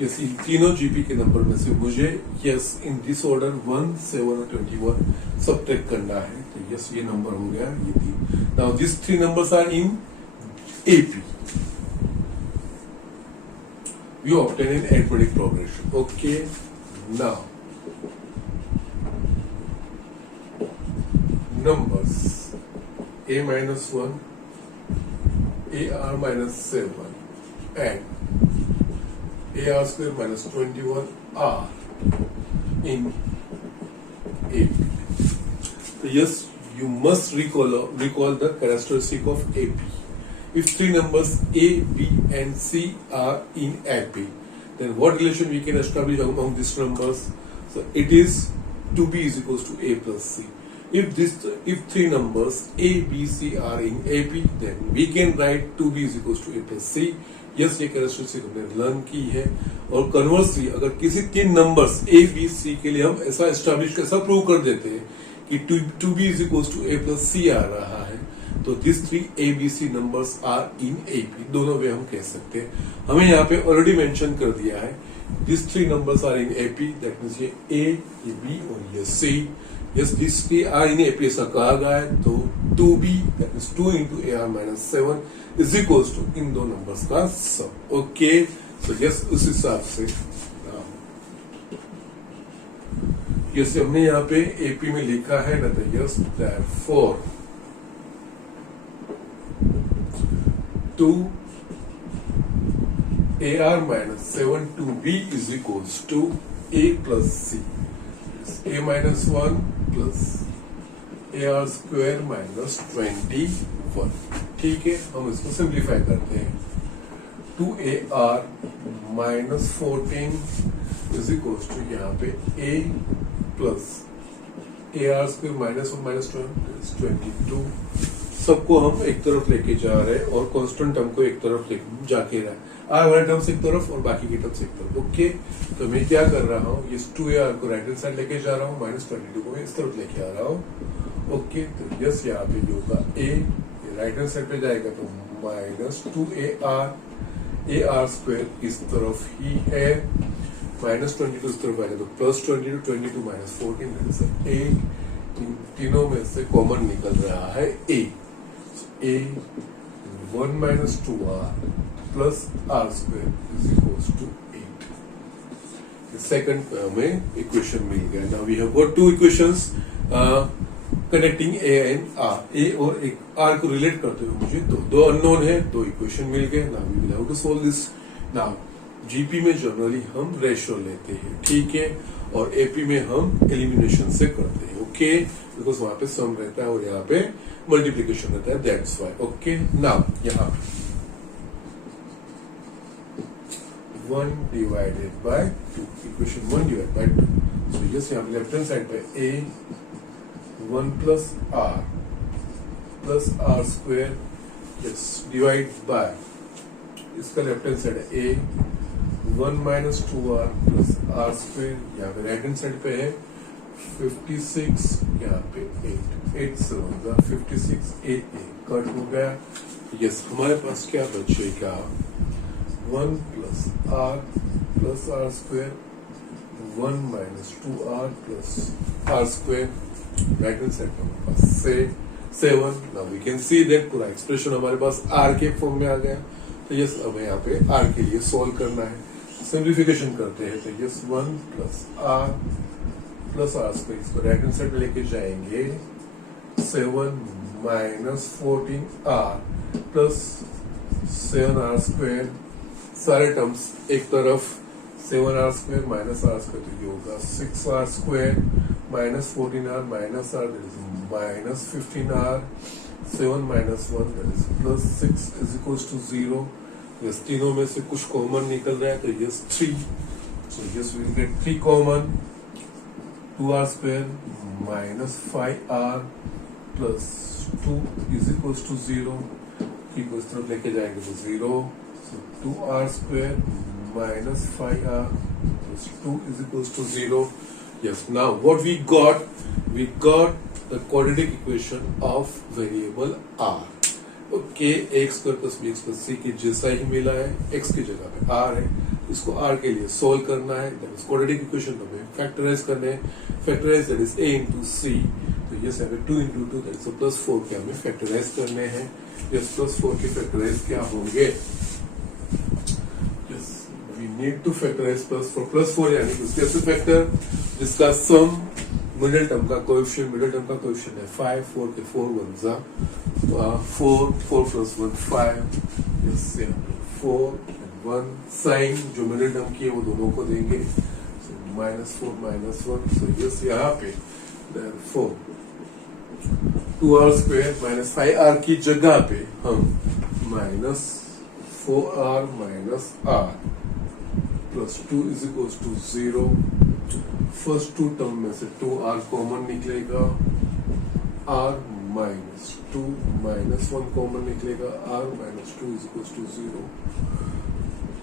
Yes in तीनों जीपी के नंबर में से मुझे यस इन दिस ऑर्डर 1, 7 और 21 सब्ट्रैक्ट करना है। तो यस ये नंबर हो गया, ये 3। Now this 3 numbers are in AP, we obtain an arithmetic progression. Okay, now numbers A minus 1, AR minus 7 and AR square minus 21 are in AP। So yes, you must recall the characteristic of AP। If 3 numbers A, B and C are in AP, then what relation we can establish among these numbers? So it is 2B is equals to A plus C। If 3 numbers A, B, C are in AP, then we can write 2B is equals to A plus C। Yes ये characteristic हमने learn की है। और conversely अगर किसी 3 numbers A, B, C के लिए हम ऐसा एस्टैब्लिश कैसा प्रूव कर देते हैं कि 2B is equals to A plus C आ रहा है, तो this 3 ABC numbers are in AP। दोनों वे हम कह सकते हैं। हमें यहाँ पे ऑलरेडी मेंशन कर दिया है this 3 numbers are in AP, that means ये A, ये B और ये C। Yes this 3 are in AP ऐसा कहा गया है, तो 2B that means 2 into AR minus 7 is equals to इन 2 नंबर्स का सम। ओके, सो यस उस हिसाब से जैसे हमने यहाँ पे एपी में लिखा है ना, तो yes therefore 2AR minus 7 2B is equals to A plus C. A minus 1 plus AR square minus 21. ठीक है, हम इसको सिंप्लीफाई करते हैं. 2AR minus 14 is equals to यहाँ पे A plus AR square minus 1 minus 22. सबको हम एक तरफ लेके जा रहे हैं और कांस्टेंट टर्म को एक तरफ लेके जाके रहा है. आर वाले टर्म्स एक तरफ और बाकी की टर्म्स एक तरफ. ओके, तो मैं क्या कर रहा हूँ, ये 2AR को राइट हैंड साइड लेके जा रहा हूँ, माइनस 22 को मैं इस तरफ लेके आ रहा हूँ. ओके, तो यस यहाँ पे जो होगा ए राइट हैंड साइड पे जाएगा तो माइनस 2AR AR स्क्वायर इस तरफ ही है, माइनस 22 इस तरफ आएगा तो प्लस 22 22 माइनस 14 ए. तीनों में से कॉमन निकल रहा है A. A 1 minus 2R plus R square is equals to 8. Second हमें इक्वेशन मिल गया. Now we have got two equations connecting A and R. A और एक आर को रिलेट करते हुए मुझे दो अननोन है, दो इक्वेशन मिल गए. Now we will have to solve this. Now GP में जनरली हम रेशियो लेते हैं, ठीक है, और एपी में हम एलिमिनेशन से करते हैं. ओके, बिकॉज वहां पे सम रहता है और यहाँ पे मल्टीप्लीकेशन रहता है, दैट्स व्हाई. ओके, नाउ यहाँ पे 1 divided by 2, equation 1 divided by 2. So yes, यहाँ पे लेफ्ट हैंड साइड पे a 1 plus r square, yes, divide by इसका लेफ्ट हैंड साइड है a 1 minus 2r plus r square. यहाँ पे राइट हैंड साइड पे है 56, यहाँ पे 8 7 का 56 a कट हो गया. यस, हमारे पास क्या बचेगा, 1 plus r square 1 minus 2r plus r square. Right hand side हमारे पास से 7. Now we can see that पूरा एक्सप्रेशन हमारे पास r के फॉर्म में आ गया. तो यस, अब यहाँ पे r के लिए सॉल्व करना है, सिंप्लीफिकेशन करते हैं. तो यस 1 plus r स्क्वायर, इसको राइट हैंड साइड पे लेके जाएंगे. 7 minus 14r plus 7r square. सारे टर्म्स एक तरफ, 7r square minus r square, तो ये होगा 6r square minus 14r minus r, that is minus 15r. 7 minus 1 that is plus 6 is equals to 0. Yes, तीनों में से कुछ कॉमन निकल रहा है, तो yes 3. So yes we will get 3 common. 2r square minus 5r plus 2 is equals to 0. ठीक, उस तरफ लेके जाएंगे तो 0. So 2r square minus 5r plus 2 is equals to 0. Yes, now what we got the quadratic equation of variable r. Okay, x square plus b plus c के जैसा ही मिला है, x की जगह पे r है, इसको r के लिए सोल्व करना है. that is quadratic equation हमें फैक्टराइज करने हैं. Factorize that is a into c. तो ये सब 2 into 2 that is plus 4 के हमें फैक्टराइज करने हैं. yes, plus 4 के फैक्टराइज क्या होंगे, नीड टू फैक्टराइज प्लस 4 यानी कि उसके ऐसे फैक्टर जिसका सम मिडिल टर्म का कोएफिशिएंट है 5. 4 के 4 1 जा 4 plus 1 5. यस, 4 and 1 साइन जो मिडिल टर्म की है वो दोनों को देंगे. Minus 4 minus 1. सो यस, यहाँ पे 4 2r स्क्वायर माइनस 5r की जगह पे हम minus 4r minus r plus 2 is equals to 0. First two term में से 2r कॉमन निकलेगा, r माइनस 2 माइनस 1 कॉमन निकलेगा, r minus 2 is equals to 0.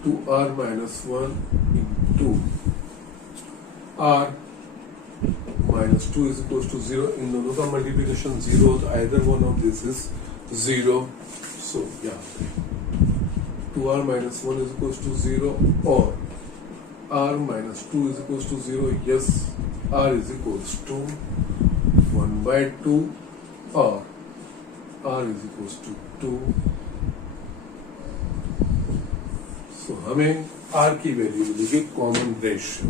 2r minus 1 into r minus 2 is equals to 0. इन दोनों का मल्टीप्लिकेशन 0, तो either one of this is 0. So यहाँ 2r minus 1 is equals to 0 or r minus 2 is equals to 0. Yes, r is equals to 1 by 2 or r is equals to 2. So हमें r की value मिलेगी common ratio.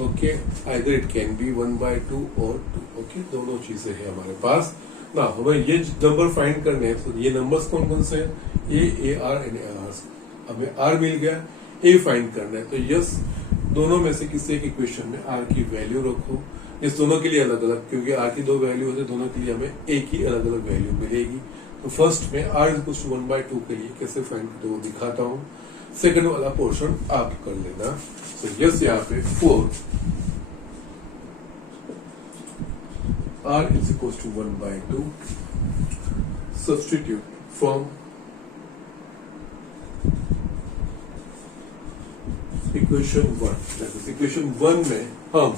Okay, either it can be 1/2 और 2. Okay, दोनों चीजें हैं हमारे पास ना. हमें ये नंबर फाइंड करने हैं. तो ये नंबर्स कौन कौन से हैं? A R and A R. हमें आर मिल गया, ए फाइंड करना है. तो यस, दोनों में से किसी एक इक्वेशन में आर की वैल्यू रखो. इस दोनों के लिए अलग अलग, क्योंकि आर की 2 वैल्यू होते, दोनों के लिए हमें ए की अलग अलग वैल्यू मिलेगी. तो फर्स्ट में आर इज 1/2 के लिए कैसे फाइंड करते वो दिखाता हूँ. सेकंड वाला पोर्शन आप कर लेना. तो यस, यहाँ पे 4 r is equals to 1/2. Substitute from equation 1. That is equation 1 में हम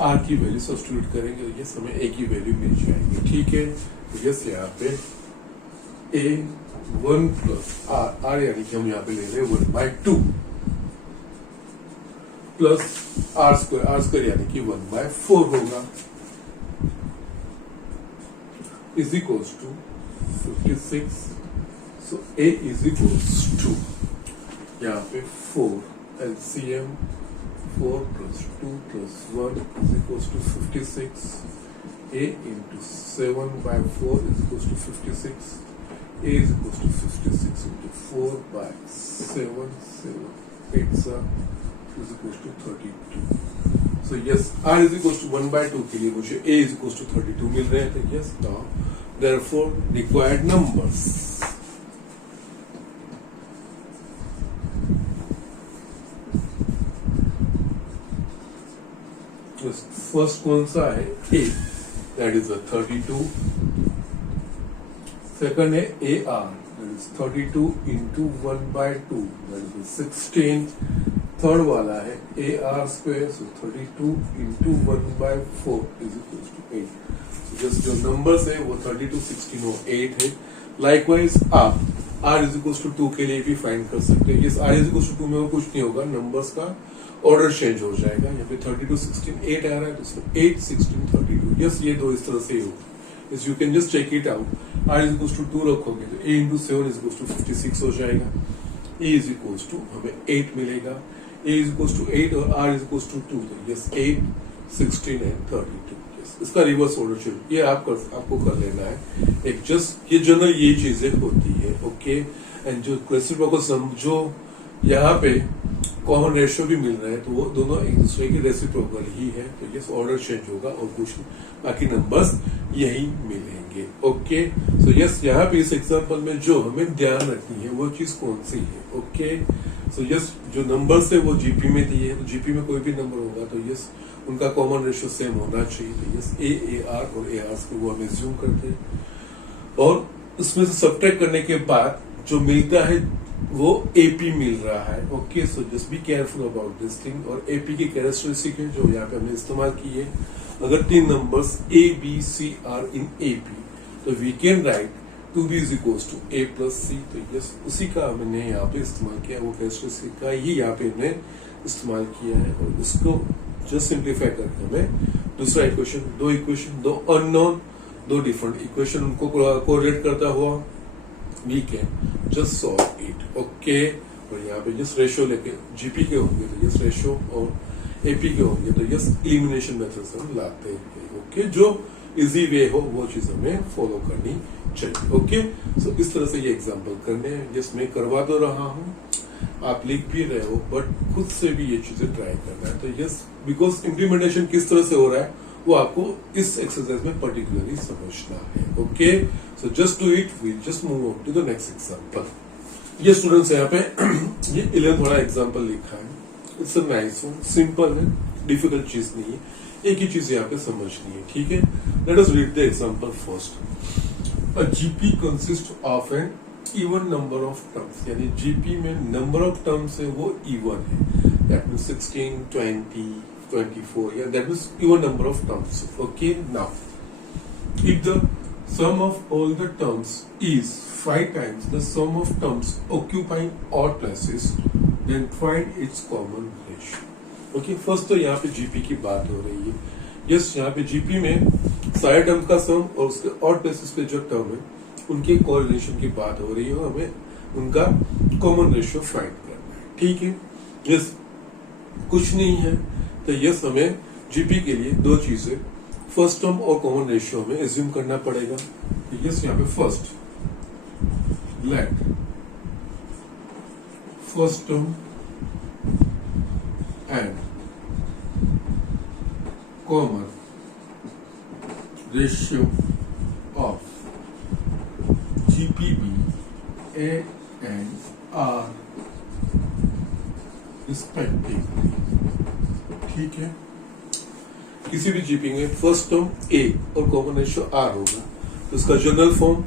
r की वैल्यू सब्स्टिट्यूट करेंगे. तो यस, हमें a की वैल्यू मिल जाएगी. ठीक है. तो यस, यहाँ पे a 1 प्लस r यानी कि हम यहाँ पे ले रहे हैं 1/2 प्लस r स्क्वायर यानी कि 1/4 होगा, is equals to 56. So a is equals to यहाँ पे 4 LCM 4 plus 2 plus 1 is equals to 56. A into 7/4 is equals to 56. A is equals to 56 into 4/7. 8 is equals to 32. So yes, r is equals to 1/2 के लिए मुझे a is equals to 32 मिल रहे हैं. तो yes, now therefore required numbers. First कौन सा है? a, that is a 32. Second है AR, that is 32 into 1/2, that is 16. Third वाला है AR square, so 32 into 1/4 is equals to 8. So just जो नंबर्स है वो 32, 16 और 8 है. लाइकवाइज आप R is equals to 2 के लिए भी फाइंड कर सकते हैं. R is equals to 2 में वो कुछ नहीं होगा, नंबर्स का ऑर्डर चेंज हो जाएगा. यहाँ पे 32, 16, 8 आ रहा है, तो 8, 16, 32. यस, ये दो इस तरह से ही होगा. Yes, you can just check it out. R is equals to 2 रखोगे तो A into 7 is equals to 56 हो जाएगा. A is equals to हमें 8 मिलेगा. A is equals to 8 और R is equals to 2. तो yes, 8, 16 and 32. Yes, इसका reverse order चाहिए. ये आपको कर लेना है. एक जस्ट ये जनरल ये चीजें होती है. ओके, एंड जो रेसिप्रोकल जो यहाँ पे कॉमन रेशियो भी मिल रहा है, तो वो दोनों एक दूसरे की रेसिप्रोकल ही है. तो यस, ऑर्डर चेंज होगा और कुछ बाकी नंबर्स यही मिलेंगे. ओके, सो यस, यहाँ पे इस एग्जांपल में जो हमें ध्यान रखनी है वो चीज कौन सी है? ओके, सो यस, जो नंबर्स है वो जीपी में दिए है. तो जीपी में कोई भी नंबर होगा तो यस, उनका कॉमन रेशियो सेम होना चाहिए. तो यस, AR और AR को वो हम एज्यूम करते हैं और उसमें से सब्ट्रैक्ट करने के बाद जो मिलता है वो AP मिल रहा है. Okay, so just be careful about this thing. और AP की कैरेक्टरिस्टिक है जो यहाँ पे हमने इस्तेमाल की है. अगर 3 numbers A, B, C are in AP, तो we can write 2B is equals to A plus C. तो यस, उसी का हमने यहाँ पे इस्तेमाल किया है. वो कैरेक्टरिस्टिक का ही यहाँ पे हमने इस्तेमाल किया है और इसको जस्ट सिंप्लीफाई करके हमें दूसरा इक्वेशन, दो अननोन, 2 डिफरेंट इक्वेशन उनको कोरिलेट करता हुआ we can just solve it. Okay, और यहाँ पे जस्ट रेशियो लेके जीपी के होंगे तो यस रेशियो और एपी के होंगे तो यस एलिमिनेशन मेथड से हम लाते हैं. ओके, जो इजी वे हो वो चीज हमें फॉलो करनी चाहिए. ओके, सो इस तरह से ये एग्जांपल करने हैं. यस, मैं करवा तो रहा हूँ, आप लिख भी रहे हो, बट खुद से भी ये चीजें ट्राई करना है. तो यस, बिकॉज इम्प्लीमेंटेशन किस तरह से हो रहा है वो आपको इस एक्सरसाइज में पर्टिकुलरली समझना है. Okay, so just do it. We just move on to the next example. ये स्टूडेंट्स यहाँ पे ये 11th वाला एग्जांपल लिखा है. It's a nice one, simple है, डिफिकल्ट चीज नहीं है. एक ही चीज यहाँ पे समझनी है. ठीक है, let us read the example first. A GP consist of an even number of terms. यानी जीपी में नंबर ऑफ टर्म्स है वो इवन है. That means 16, 20, 24. Yeah, that means even number of terms. Okay, now if the sum of all the terms is 5 times the sum of terms occupying odd places, then find its common ratio. Okay, first तो यहाँ पे GP की बात हो रही है. Yes, यहाँ पे जीपी में सारे टर्म का सम और उसके ऑड प्लेसेस पे जो टर्म है उनके कोरिलेशन की बात हो रही है. हमें उनका कॉमन रेशियो फाइंड करना है. ठीक है, यस, कुछ नहीं है, तो यस हमें जीपी के लिए दो चीजें फर्स्ट टर्म और कॉमन रेशियो में एज्यूम करना पड़ेगा। तो यस यहाँ पे first let first term and common ratio of GP be A and R respectively. ठीक है, किसी भी जीपी में फर्स्ट टर्म ए और कॉमन रेशियो आर होगा तो उसका general form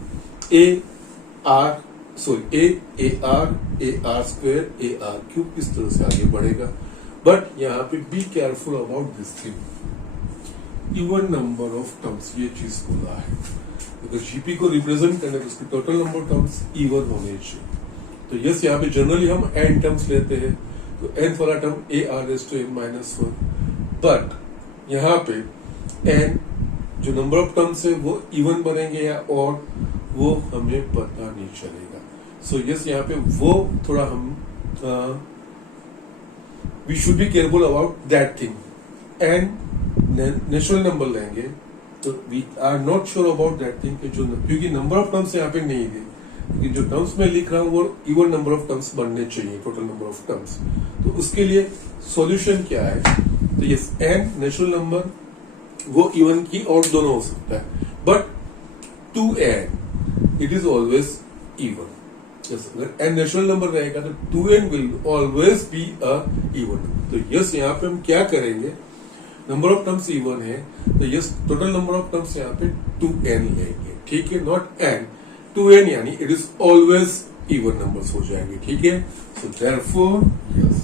A r square a r cube इस तरह से आगे बढ़ेगा। बट यहाँ पे B careful about this thing, even number of terms, ये चीज बोला है। अगर जीपी को रिप्रेजेंट करने तो उसके total number of terms even होने चाहिए। तो यस यहाँ पे जनरली हम एन टर्म्स लेते हैं, तो एन वाला term a r raise to n - 1, but यहाँ पे एन जो नंबर ऑफ टर्म्स है वो इवन बनेंगे या ऑड वो हमें पता नहीं चलेगा। सो यस यहाँ पे वो थोड़ा हम we should be careful about that thing. N natural number लेंगे तो we are not sure about that thing कि जो, क्योंकि नंबर ऑफ टर्म्स यहाँ पे नहीं है, लेकिन जो टर्म्स में लिख रहा हूँ वो इवन नंबर ऑफ टर्म्स बनने चाहिए, टोटल नंबर ऑफ टर्म्स। तो उसके लिए सॉल्यूशन क्या है, तो ये एन नेचुरल नंबर वो इवन की और दोनों हो सकता है, but 2n it is always even. अगर एन नेचुरल नंबर रहेगा तो 2n will always be a even. तो यस यहाँ पे हम क्या करेंगे, नंबर ऑफ टर्म्स इवन है तो yes total number of terms यहाँ पे 2n लेंगे। ठीक है, नॉट n, 2n यानी it is always even numbers हो जाएंगे। ठीक है, so therefore yes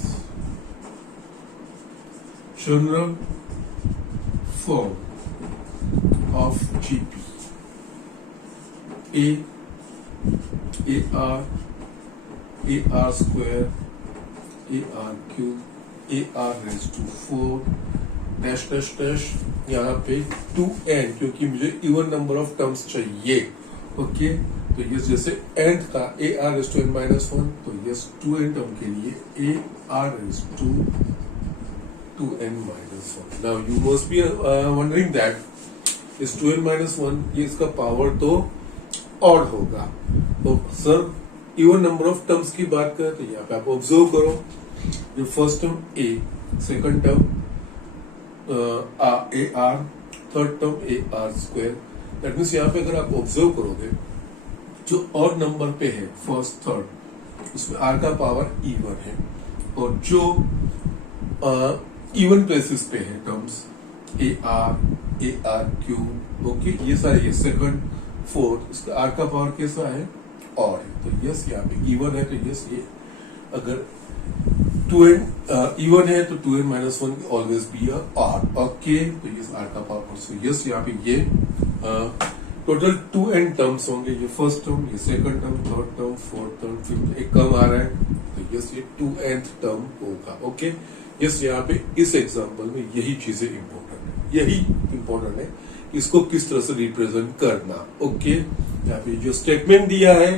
general form of GP a r square a r cube a r raise to 4 dash dash dash यहाँ पे 2n, क्योंकि मुझे इवन नंबर ऑफ टर्म्स चाहिए। ओके, तो ये जैसे nth का a r raise to n - 1, तो यस 2n टर्म के लिए a r raise to 2n - 1। Now you must be wondering that इस 2n - 1 ये इसका पावर तो ऑड होगा। तो sir even number of terms की बात करें तो यहाँ पे आप ऑब्जर्व करो, जो first term A, second term a are, third term a r square. That means यहाँ पे अगर आप ऑब्जर्व करोगे जो ऑड नंबर पे है फर्स्ट थर्ड उसमें आर का पावर इवन है, और जो इवन प्लेसेस पे है टर्म्स ए आर क्यूब, ओके, ये सारे ये सेकंड फोर्थ इसका आर का पावर कैसा है और है। तो यस यहाँ पे इवन है, तो यस ये अगर 2n इवन है तो 2n - 1 always be a r. Okay, तो यस आर का पावर, सो यस यहाँ पे ये टोटल 2n टर्म्स होंगे, ये फर्स्ट टर्म, ये second term, third term, fourth term, fifth, एक कम आ रहा है तो यस ये 2nth टर्म होगा। ओके, यस यहाँ पे इस एग्जांपल में यही चीजें इंपॉर्टेंट है, यही इंपॉर्टेंट है इसको किस तरह से रिप्रेजेंट करना। ओके, यहाँ पे जो स्टेटमेंट दिया है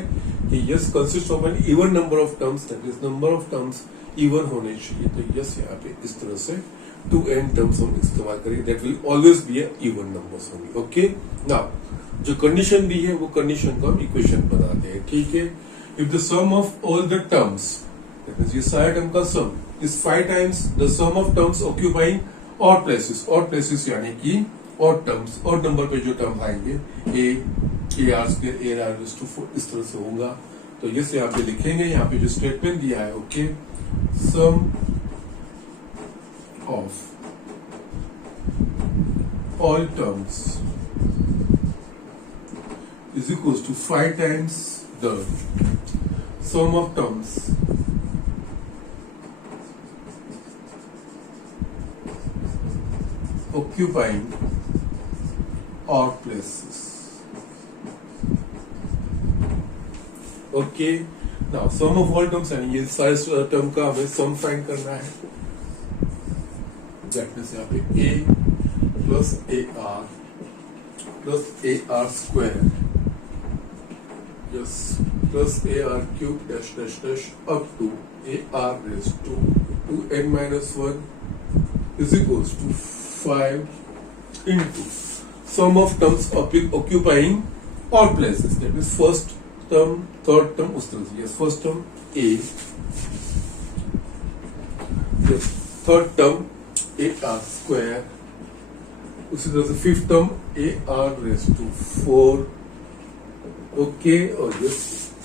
कि yes consist of an even number of terms, that is number of terms even होने चाहिए। तो यस यहाँ पे इस तरह से 2n टर्म्स हम इस्तेमाल करेंगे, that will always be even numbers होंगे। ओके, नाउ जो कंडीशन दी है वो कंडीशन को हम इक्वेशन बनाते हैं। ठीक है, if the sum of all the terms, that means ये सारे टर्म का sum is 5 times the sum of terms occupying odd places यानी कि ऑड टर्म्स, ऑड नंबर पे जो टर्म आएंगे a r square a r raise to 4 इस तरह से होगा। तो ये यहाँ पे लिखेंगे, यहाँ पे जो स्टेटमेंट दिया है, okay, sum of all terms is equal to 5 times the sum of terms occupying odd places. Okay, now sum of all terms यानी ये सारे टर्म का हमें सम फाइंड करना है। दैट मींस यहाँ पे a plus a r square yes plus a r cube dash dash dash up to a r raise to 2n - 1 is equals to 5 into sum of terms occupying all places. That means first term, third term, उस तरह से. Yes, first term a, yes, third term a r square, उसी तरह से fifth term a r raised to 4. Okay, और yes,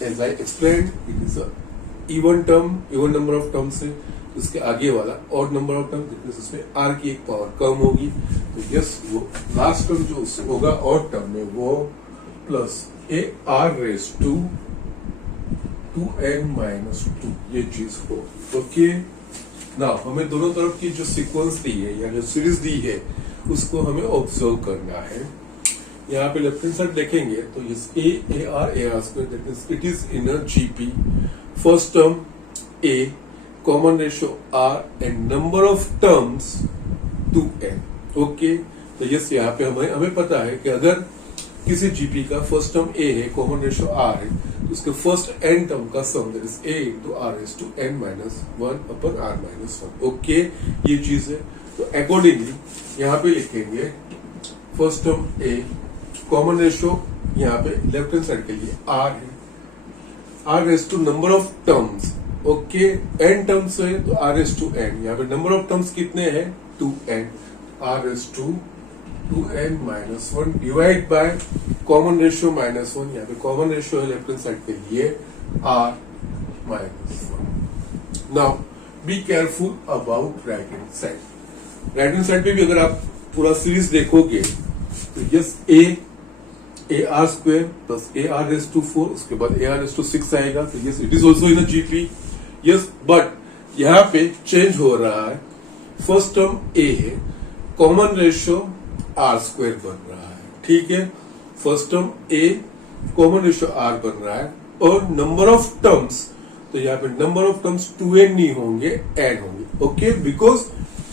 as I explained, it is a even term, even number of terms है. इसके आगे वाला odd number of terms, इसमें r की एक पावर कम होगी. तो यस, वो लास्ट टर्म जो होगा odd टर्म में वो plus a r raised to 2n minus 2, ये चीज हो. ओके, नाउ हमें दोनों तरफ की जो सीक्वेंस दी है या जो सीरीज दी है उसको हमें ऑब्जर्व करना है. यहाँ पे लेफ्ट हैंड साइड देखेंगे तो इस a r square, that means it is in a GP. First term a, common ratio r and number of terms 2n. Okay, तो यस, यहाँ पे हमें पता है कि अगर किसी जीपी का फर्स्ट टर्म a है, कॉमन रेशियो r है, तो उसके फर्स्ट n टर्म का sum that is a into r is to n minus 1 upon r minus 1. Okay, ये चीज है. तो अकॉर्डिंगली यहाँ पे लिखेंगे first term a, common ratio यहाँ पे लेफ्ट हैंड साइड के लिए r है, r raise to number of terms. Okay, n terms है तो r रेज टू n. यहाँ पे नंबर ऑफ टर्म्स कितने हैं? 2n. r raise to 2n minus 1 divide by common ratio minus 1. यहाँ पे कॉमन रेशियो है लेफ्ट हैंड साइड के लिए r minus 1. Now be careful about right hand side. Right hand side पे भी अगर आप पूरा सीरीज देखोगे तो yes, a r square plus a r raise to 4, उसके बाद a r रेज टू 6 आएगा. तो yes, it is also in GP. Yes, but यहाँ पे चेंज हो रहा है. फर्स्ट टर्म a है, कॉमन रेशियो r स्क्वायर बन रहा है. ठीक है, first term a, common ratio r बन रहा है. और नंबर ऑफ टर्म्स, तो यहाँ पे नंबर ऑफ टर्म्स 2n नहीं होंगे, n होंगे. ओके, बिकॉज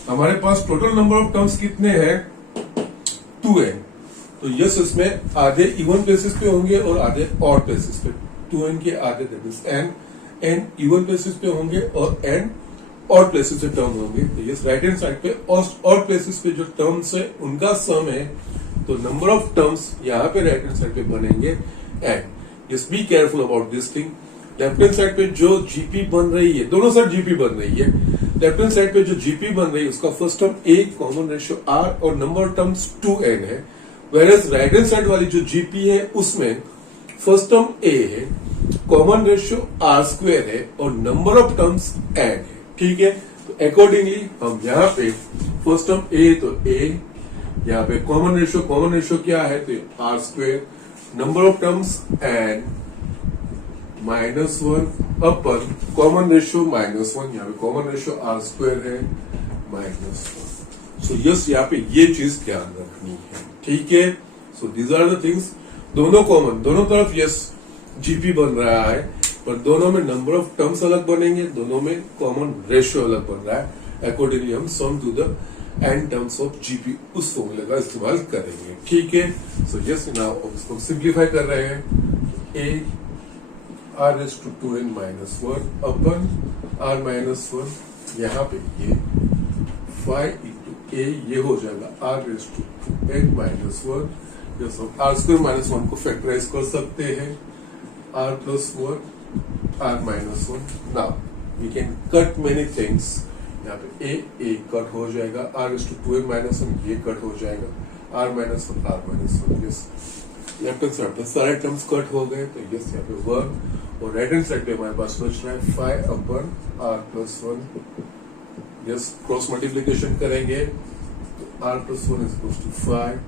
हमारे पास टोटल नंबर ऑफ टर्म्स कितने हैं? 2n. तो यस, इसमें आधे इवन प्लेसेस पे होंगे और आधे ऑड प्लेसेस पे. 2n के आधे that is n even places पे होंगे और n ऑड प्लेसेस पे टर्म होंगे. तो यस, राइट हैंड साइड पे ऑड प्लेसेस पे जो टर्म्स है उनका सम है. तो नंबर ऑफ टर्म्स यहाँ पे राइट हैंड साइड पे बनेंगे n. Just be careful about this thing. Left hand side पे जो जीपी बन रही है, दोनों साइड जीपी बन रही है. लेफ्ट हैंड साइड पे जो जीपी बन रही है उसका first term a, common ratio r और नंबर ऑफ टर्म्स 2n है. वेरएज राइट हैंड साइड वाली जो जीपी है उसमें फर्स्ट टर्म a है, कॉमन रेशियो r स्क्वायर है और नंबर ऑफ टर्म्स n है. ठीक है, तो अकॉर्डिंगली हम यहाँ पे फर्स्ट टर्म a तो a, यहाँ पे कॉमन रेशियो क्या है? तो r square, number of terms n minus 1 upon common ratio minus 1. यहाँ पे कॉमन रेशियो r स्क्वायर है माइनस 1. सो यस, यहाँ पे ये चीज ध्यान रखनी है. ठीक है, so these are the things. दोनों कॉमन, दोनों तरफ यस जीपी बन रहा है, पर दोनों में नंबर ऑफ टर्म्स अलग बनेंगे, दोनों में कॉमन रेशियो अलग बन रहा है. अकॉर्डिंगली हम sum to the n terms of GP उस फॉर्मूले का इस्तेमाल करेंगे. ठीक है, सो यस, नाउ इसको सिंप्लीफाई कर रहे हैं. a r raise to 2n minus 1 upon r minus 1. यहाँ पे ये 5 इंटू a, ये हो जाएगा r raise to 2n minus 1. Yes, हम r स्क्वायर माइनस 1 को फैक्टराइज कर सकते हैं. r plus 1 r minus 1. Now we can cut many things. यहाँ पे a कट हो जाएगा, r raise to 2n minus 1 ये कट हो जाएगा, r minus 1 r minus 1. Yes, left hand side पे सारे टर्म्स कट हो गए. तो यस, यहाँ पे 1 और राइट हैंड साइड पे हमारे पास बच रहा है 5 upon r plus 1. Yes, cross multiplication करेंगे तो r plus 1 is equals to 5,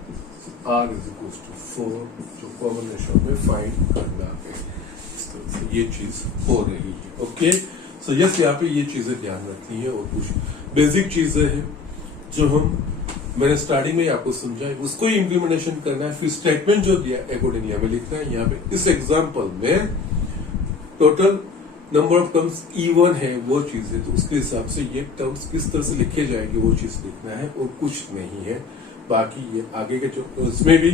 r is equals to 4, जो कॉमन रेशियो में फाइंड करना है. इस तरह से ये चीज हो रही है. ओके, सो यस, यहाँ पे ये चीजें ध्यान रखनी है. और कुछ बेसिक चीजें हैं जो मैंने स्टार्टिंग में आपको समझाया, उसको ही इम्प्लीमेंटेशन करना है. फिर स्टेटमेंट जो दिया अकॉर्डिंगली हमें लिखना है. यहाँ पे इस एग्जाम्पल में total number of terms even है वो चीज है, तो उसके हिसाब से ये टर्म्स किस तरह से लिखे जाएंगे वो चीज लिखना है और कुछ नहीं है. बाकी ये आगे के जो इसमें भी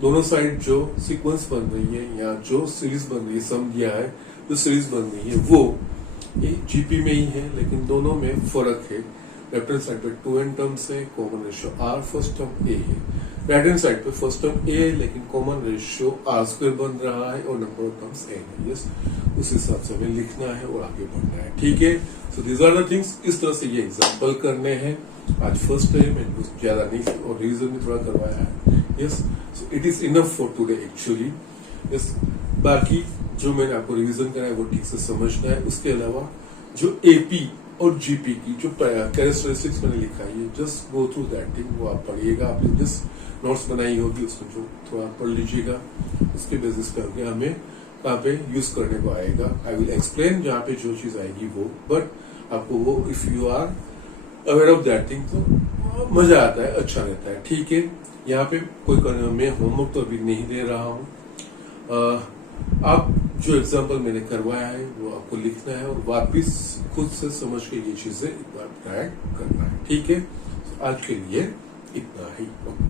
दोनों साइड जो सीक्वेंस बन रही है या जो सीरीज बन रही है, सम दिया है जो सीरीज बन रही है वो जीपी में ही है, लेकिन दोनों में फर्क है. लेफ्ट हैंड साइड पे 2n टर्म्स है, common ratio r, first term a है। राइट हैंड साइड पे फर्स्ट टर्म a है लेकिन कॉमन रेशियो r² बन रहा है और नंबर ऑफ टर्म्स n है। यस, उस हिसाब से हमें लिखना है और आगे बढ़ना है। ठीक है, so these are the things. इस तरह से ये एग्जाम्पल करने हैं। आज फर्स्ट है, मैंने कुछ ज्यादा नहीं और रिवीजन भी थोड़ा करवाया है। Yes, so it is enough for today actually. Yes, बाकी जो मैंने आपको रिवीजन कराया वो ठीक से समझना है। उसके अलावा जो एपी और जीपी की जो कैरेक्टरिस्टिक्स मैंने लिखा है, just go through that thing, वो आप पढ़िएगा। आपने जस्ट नोट्स बनाई होगी, उसमें जो थोड़ा पढ़ लीजिएगा। उसके बेसिस पे आगे हमें कहाँ पे यूज करने को आएगा, आई विल एक्सप्लेन जहाँ पे जो चीज आएगी वो। बट आपको वो if you are aware of that thing तो मजा आता है, अच्छा रहता है। ठीक है, यहाँ पे कोई मैं होमवर्क तो अभी नहीं दे रहा हूँ। आप जो एग्जाम्पल मैंने करवाया है वो आपको लिखना है और वापिस खुद से समझ के ये चीजें एक बार ट्राई करना है। ठीक है, आज के लिए इतना ही।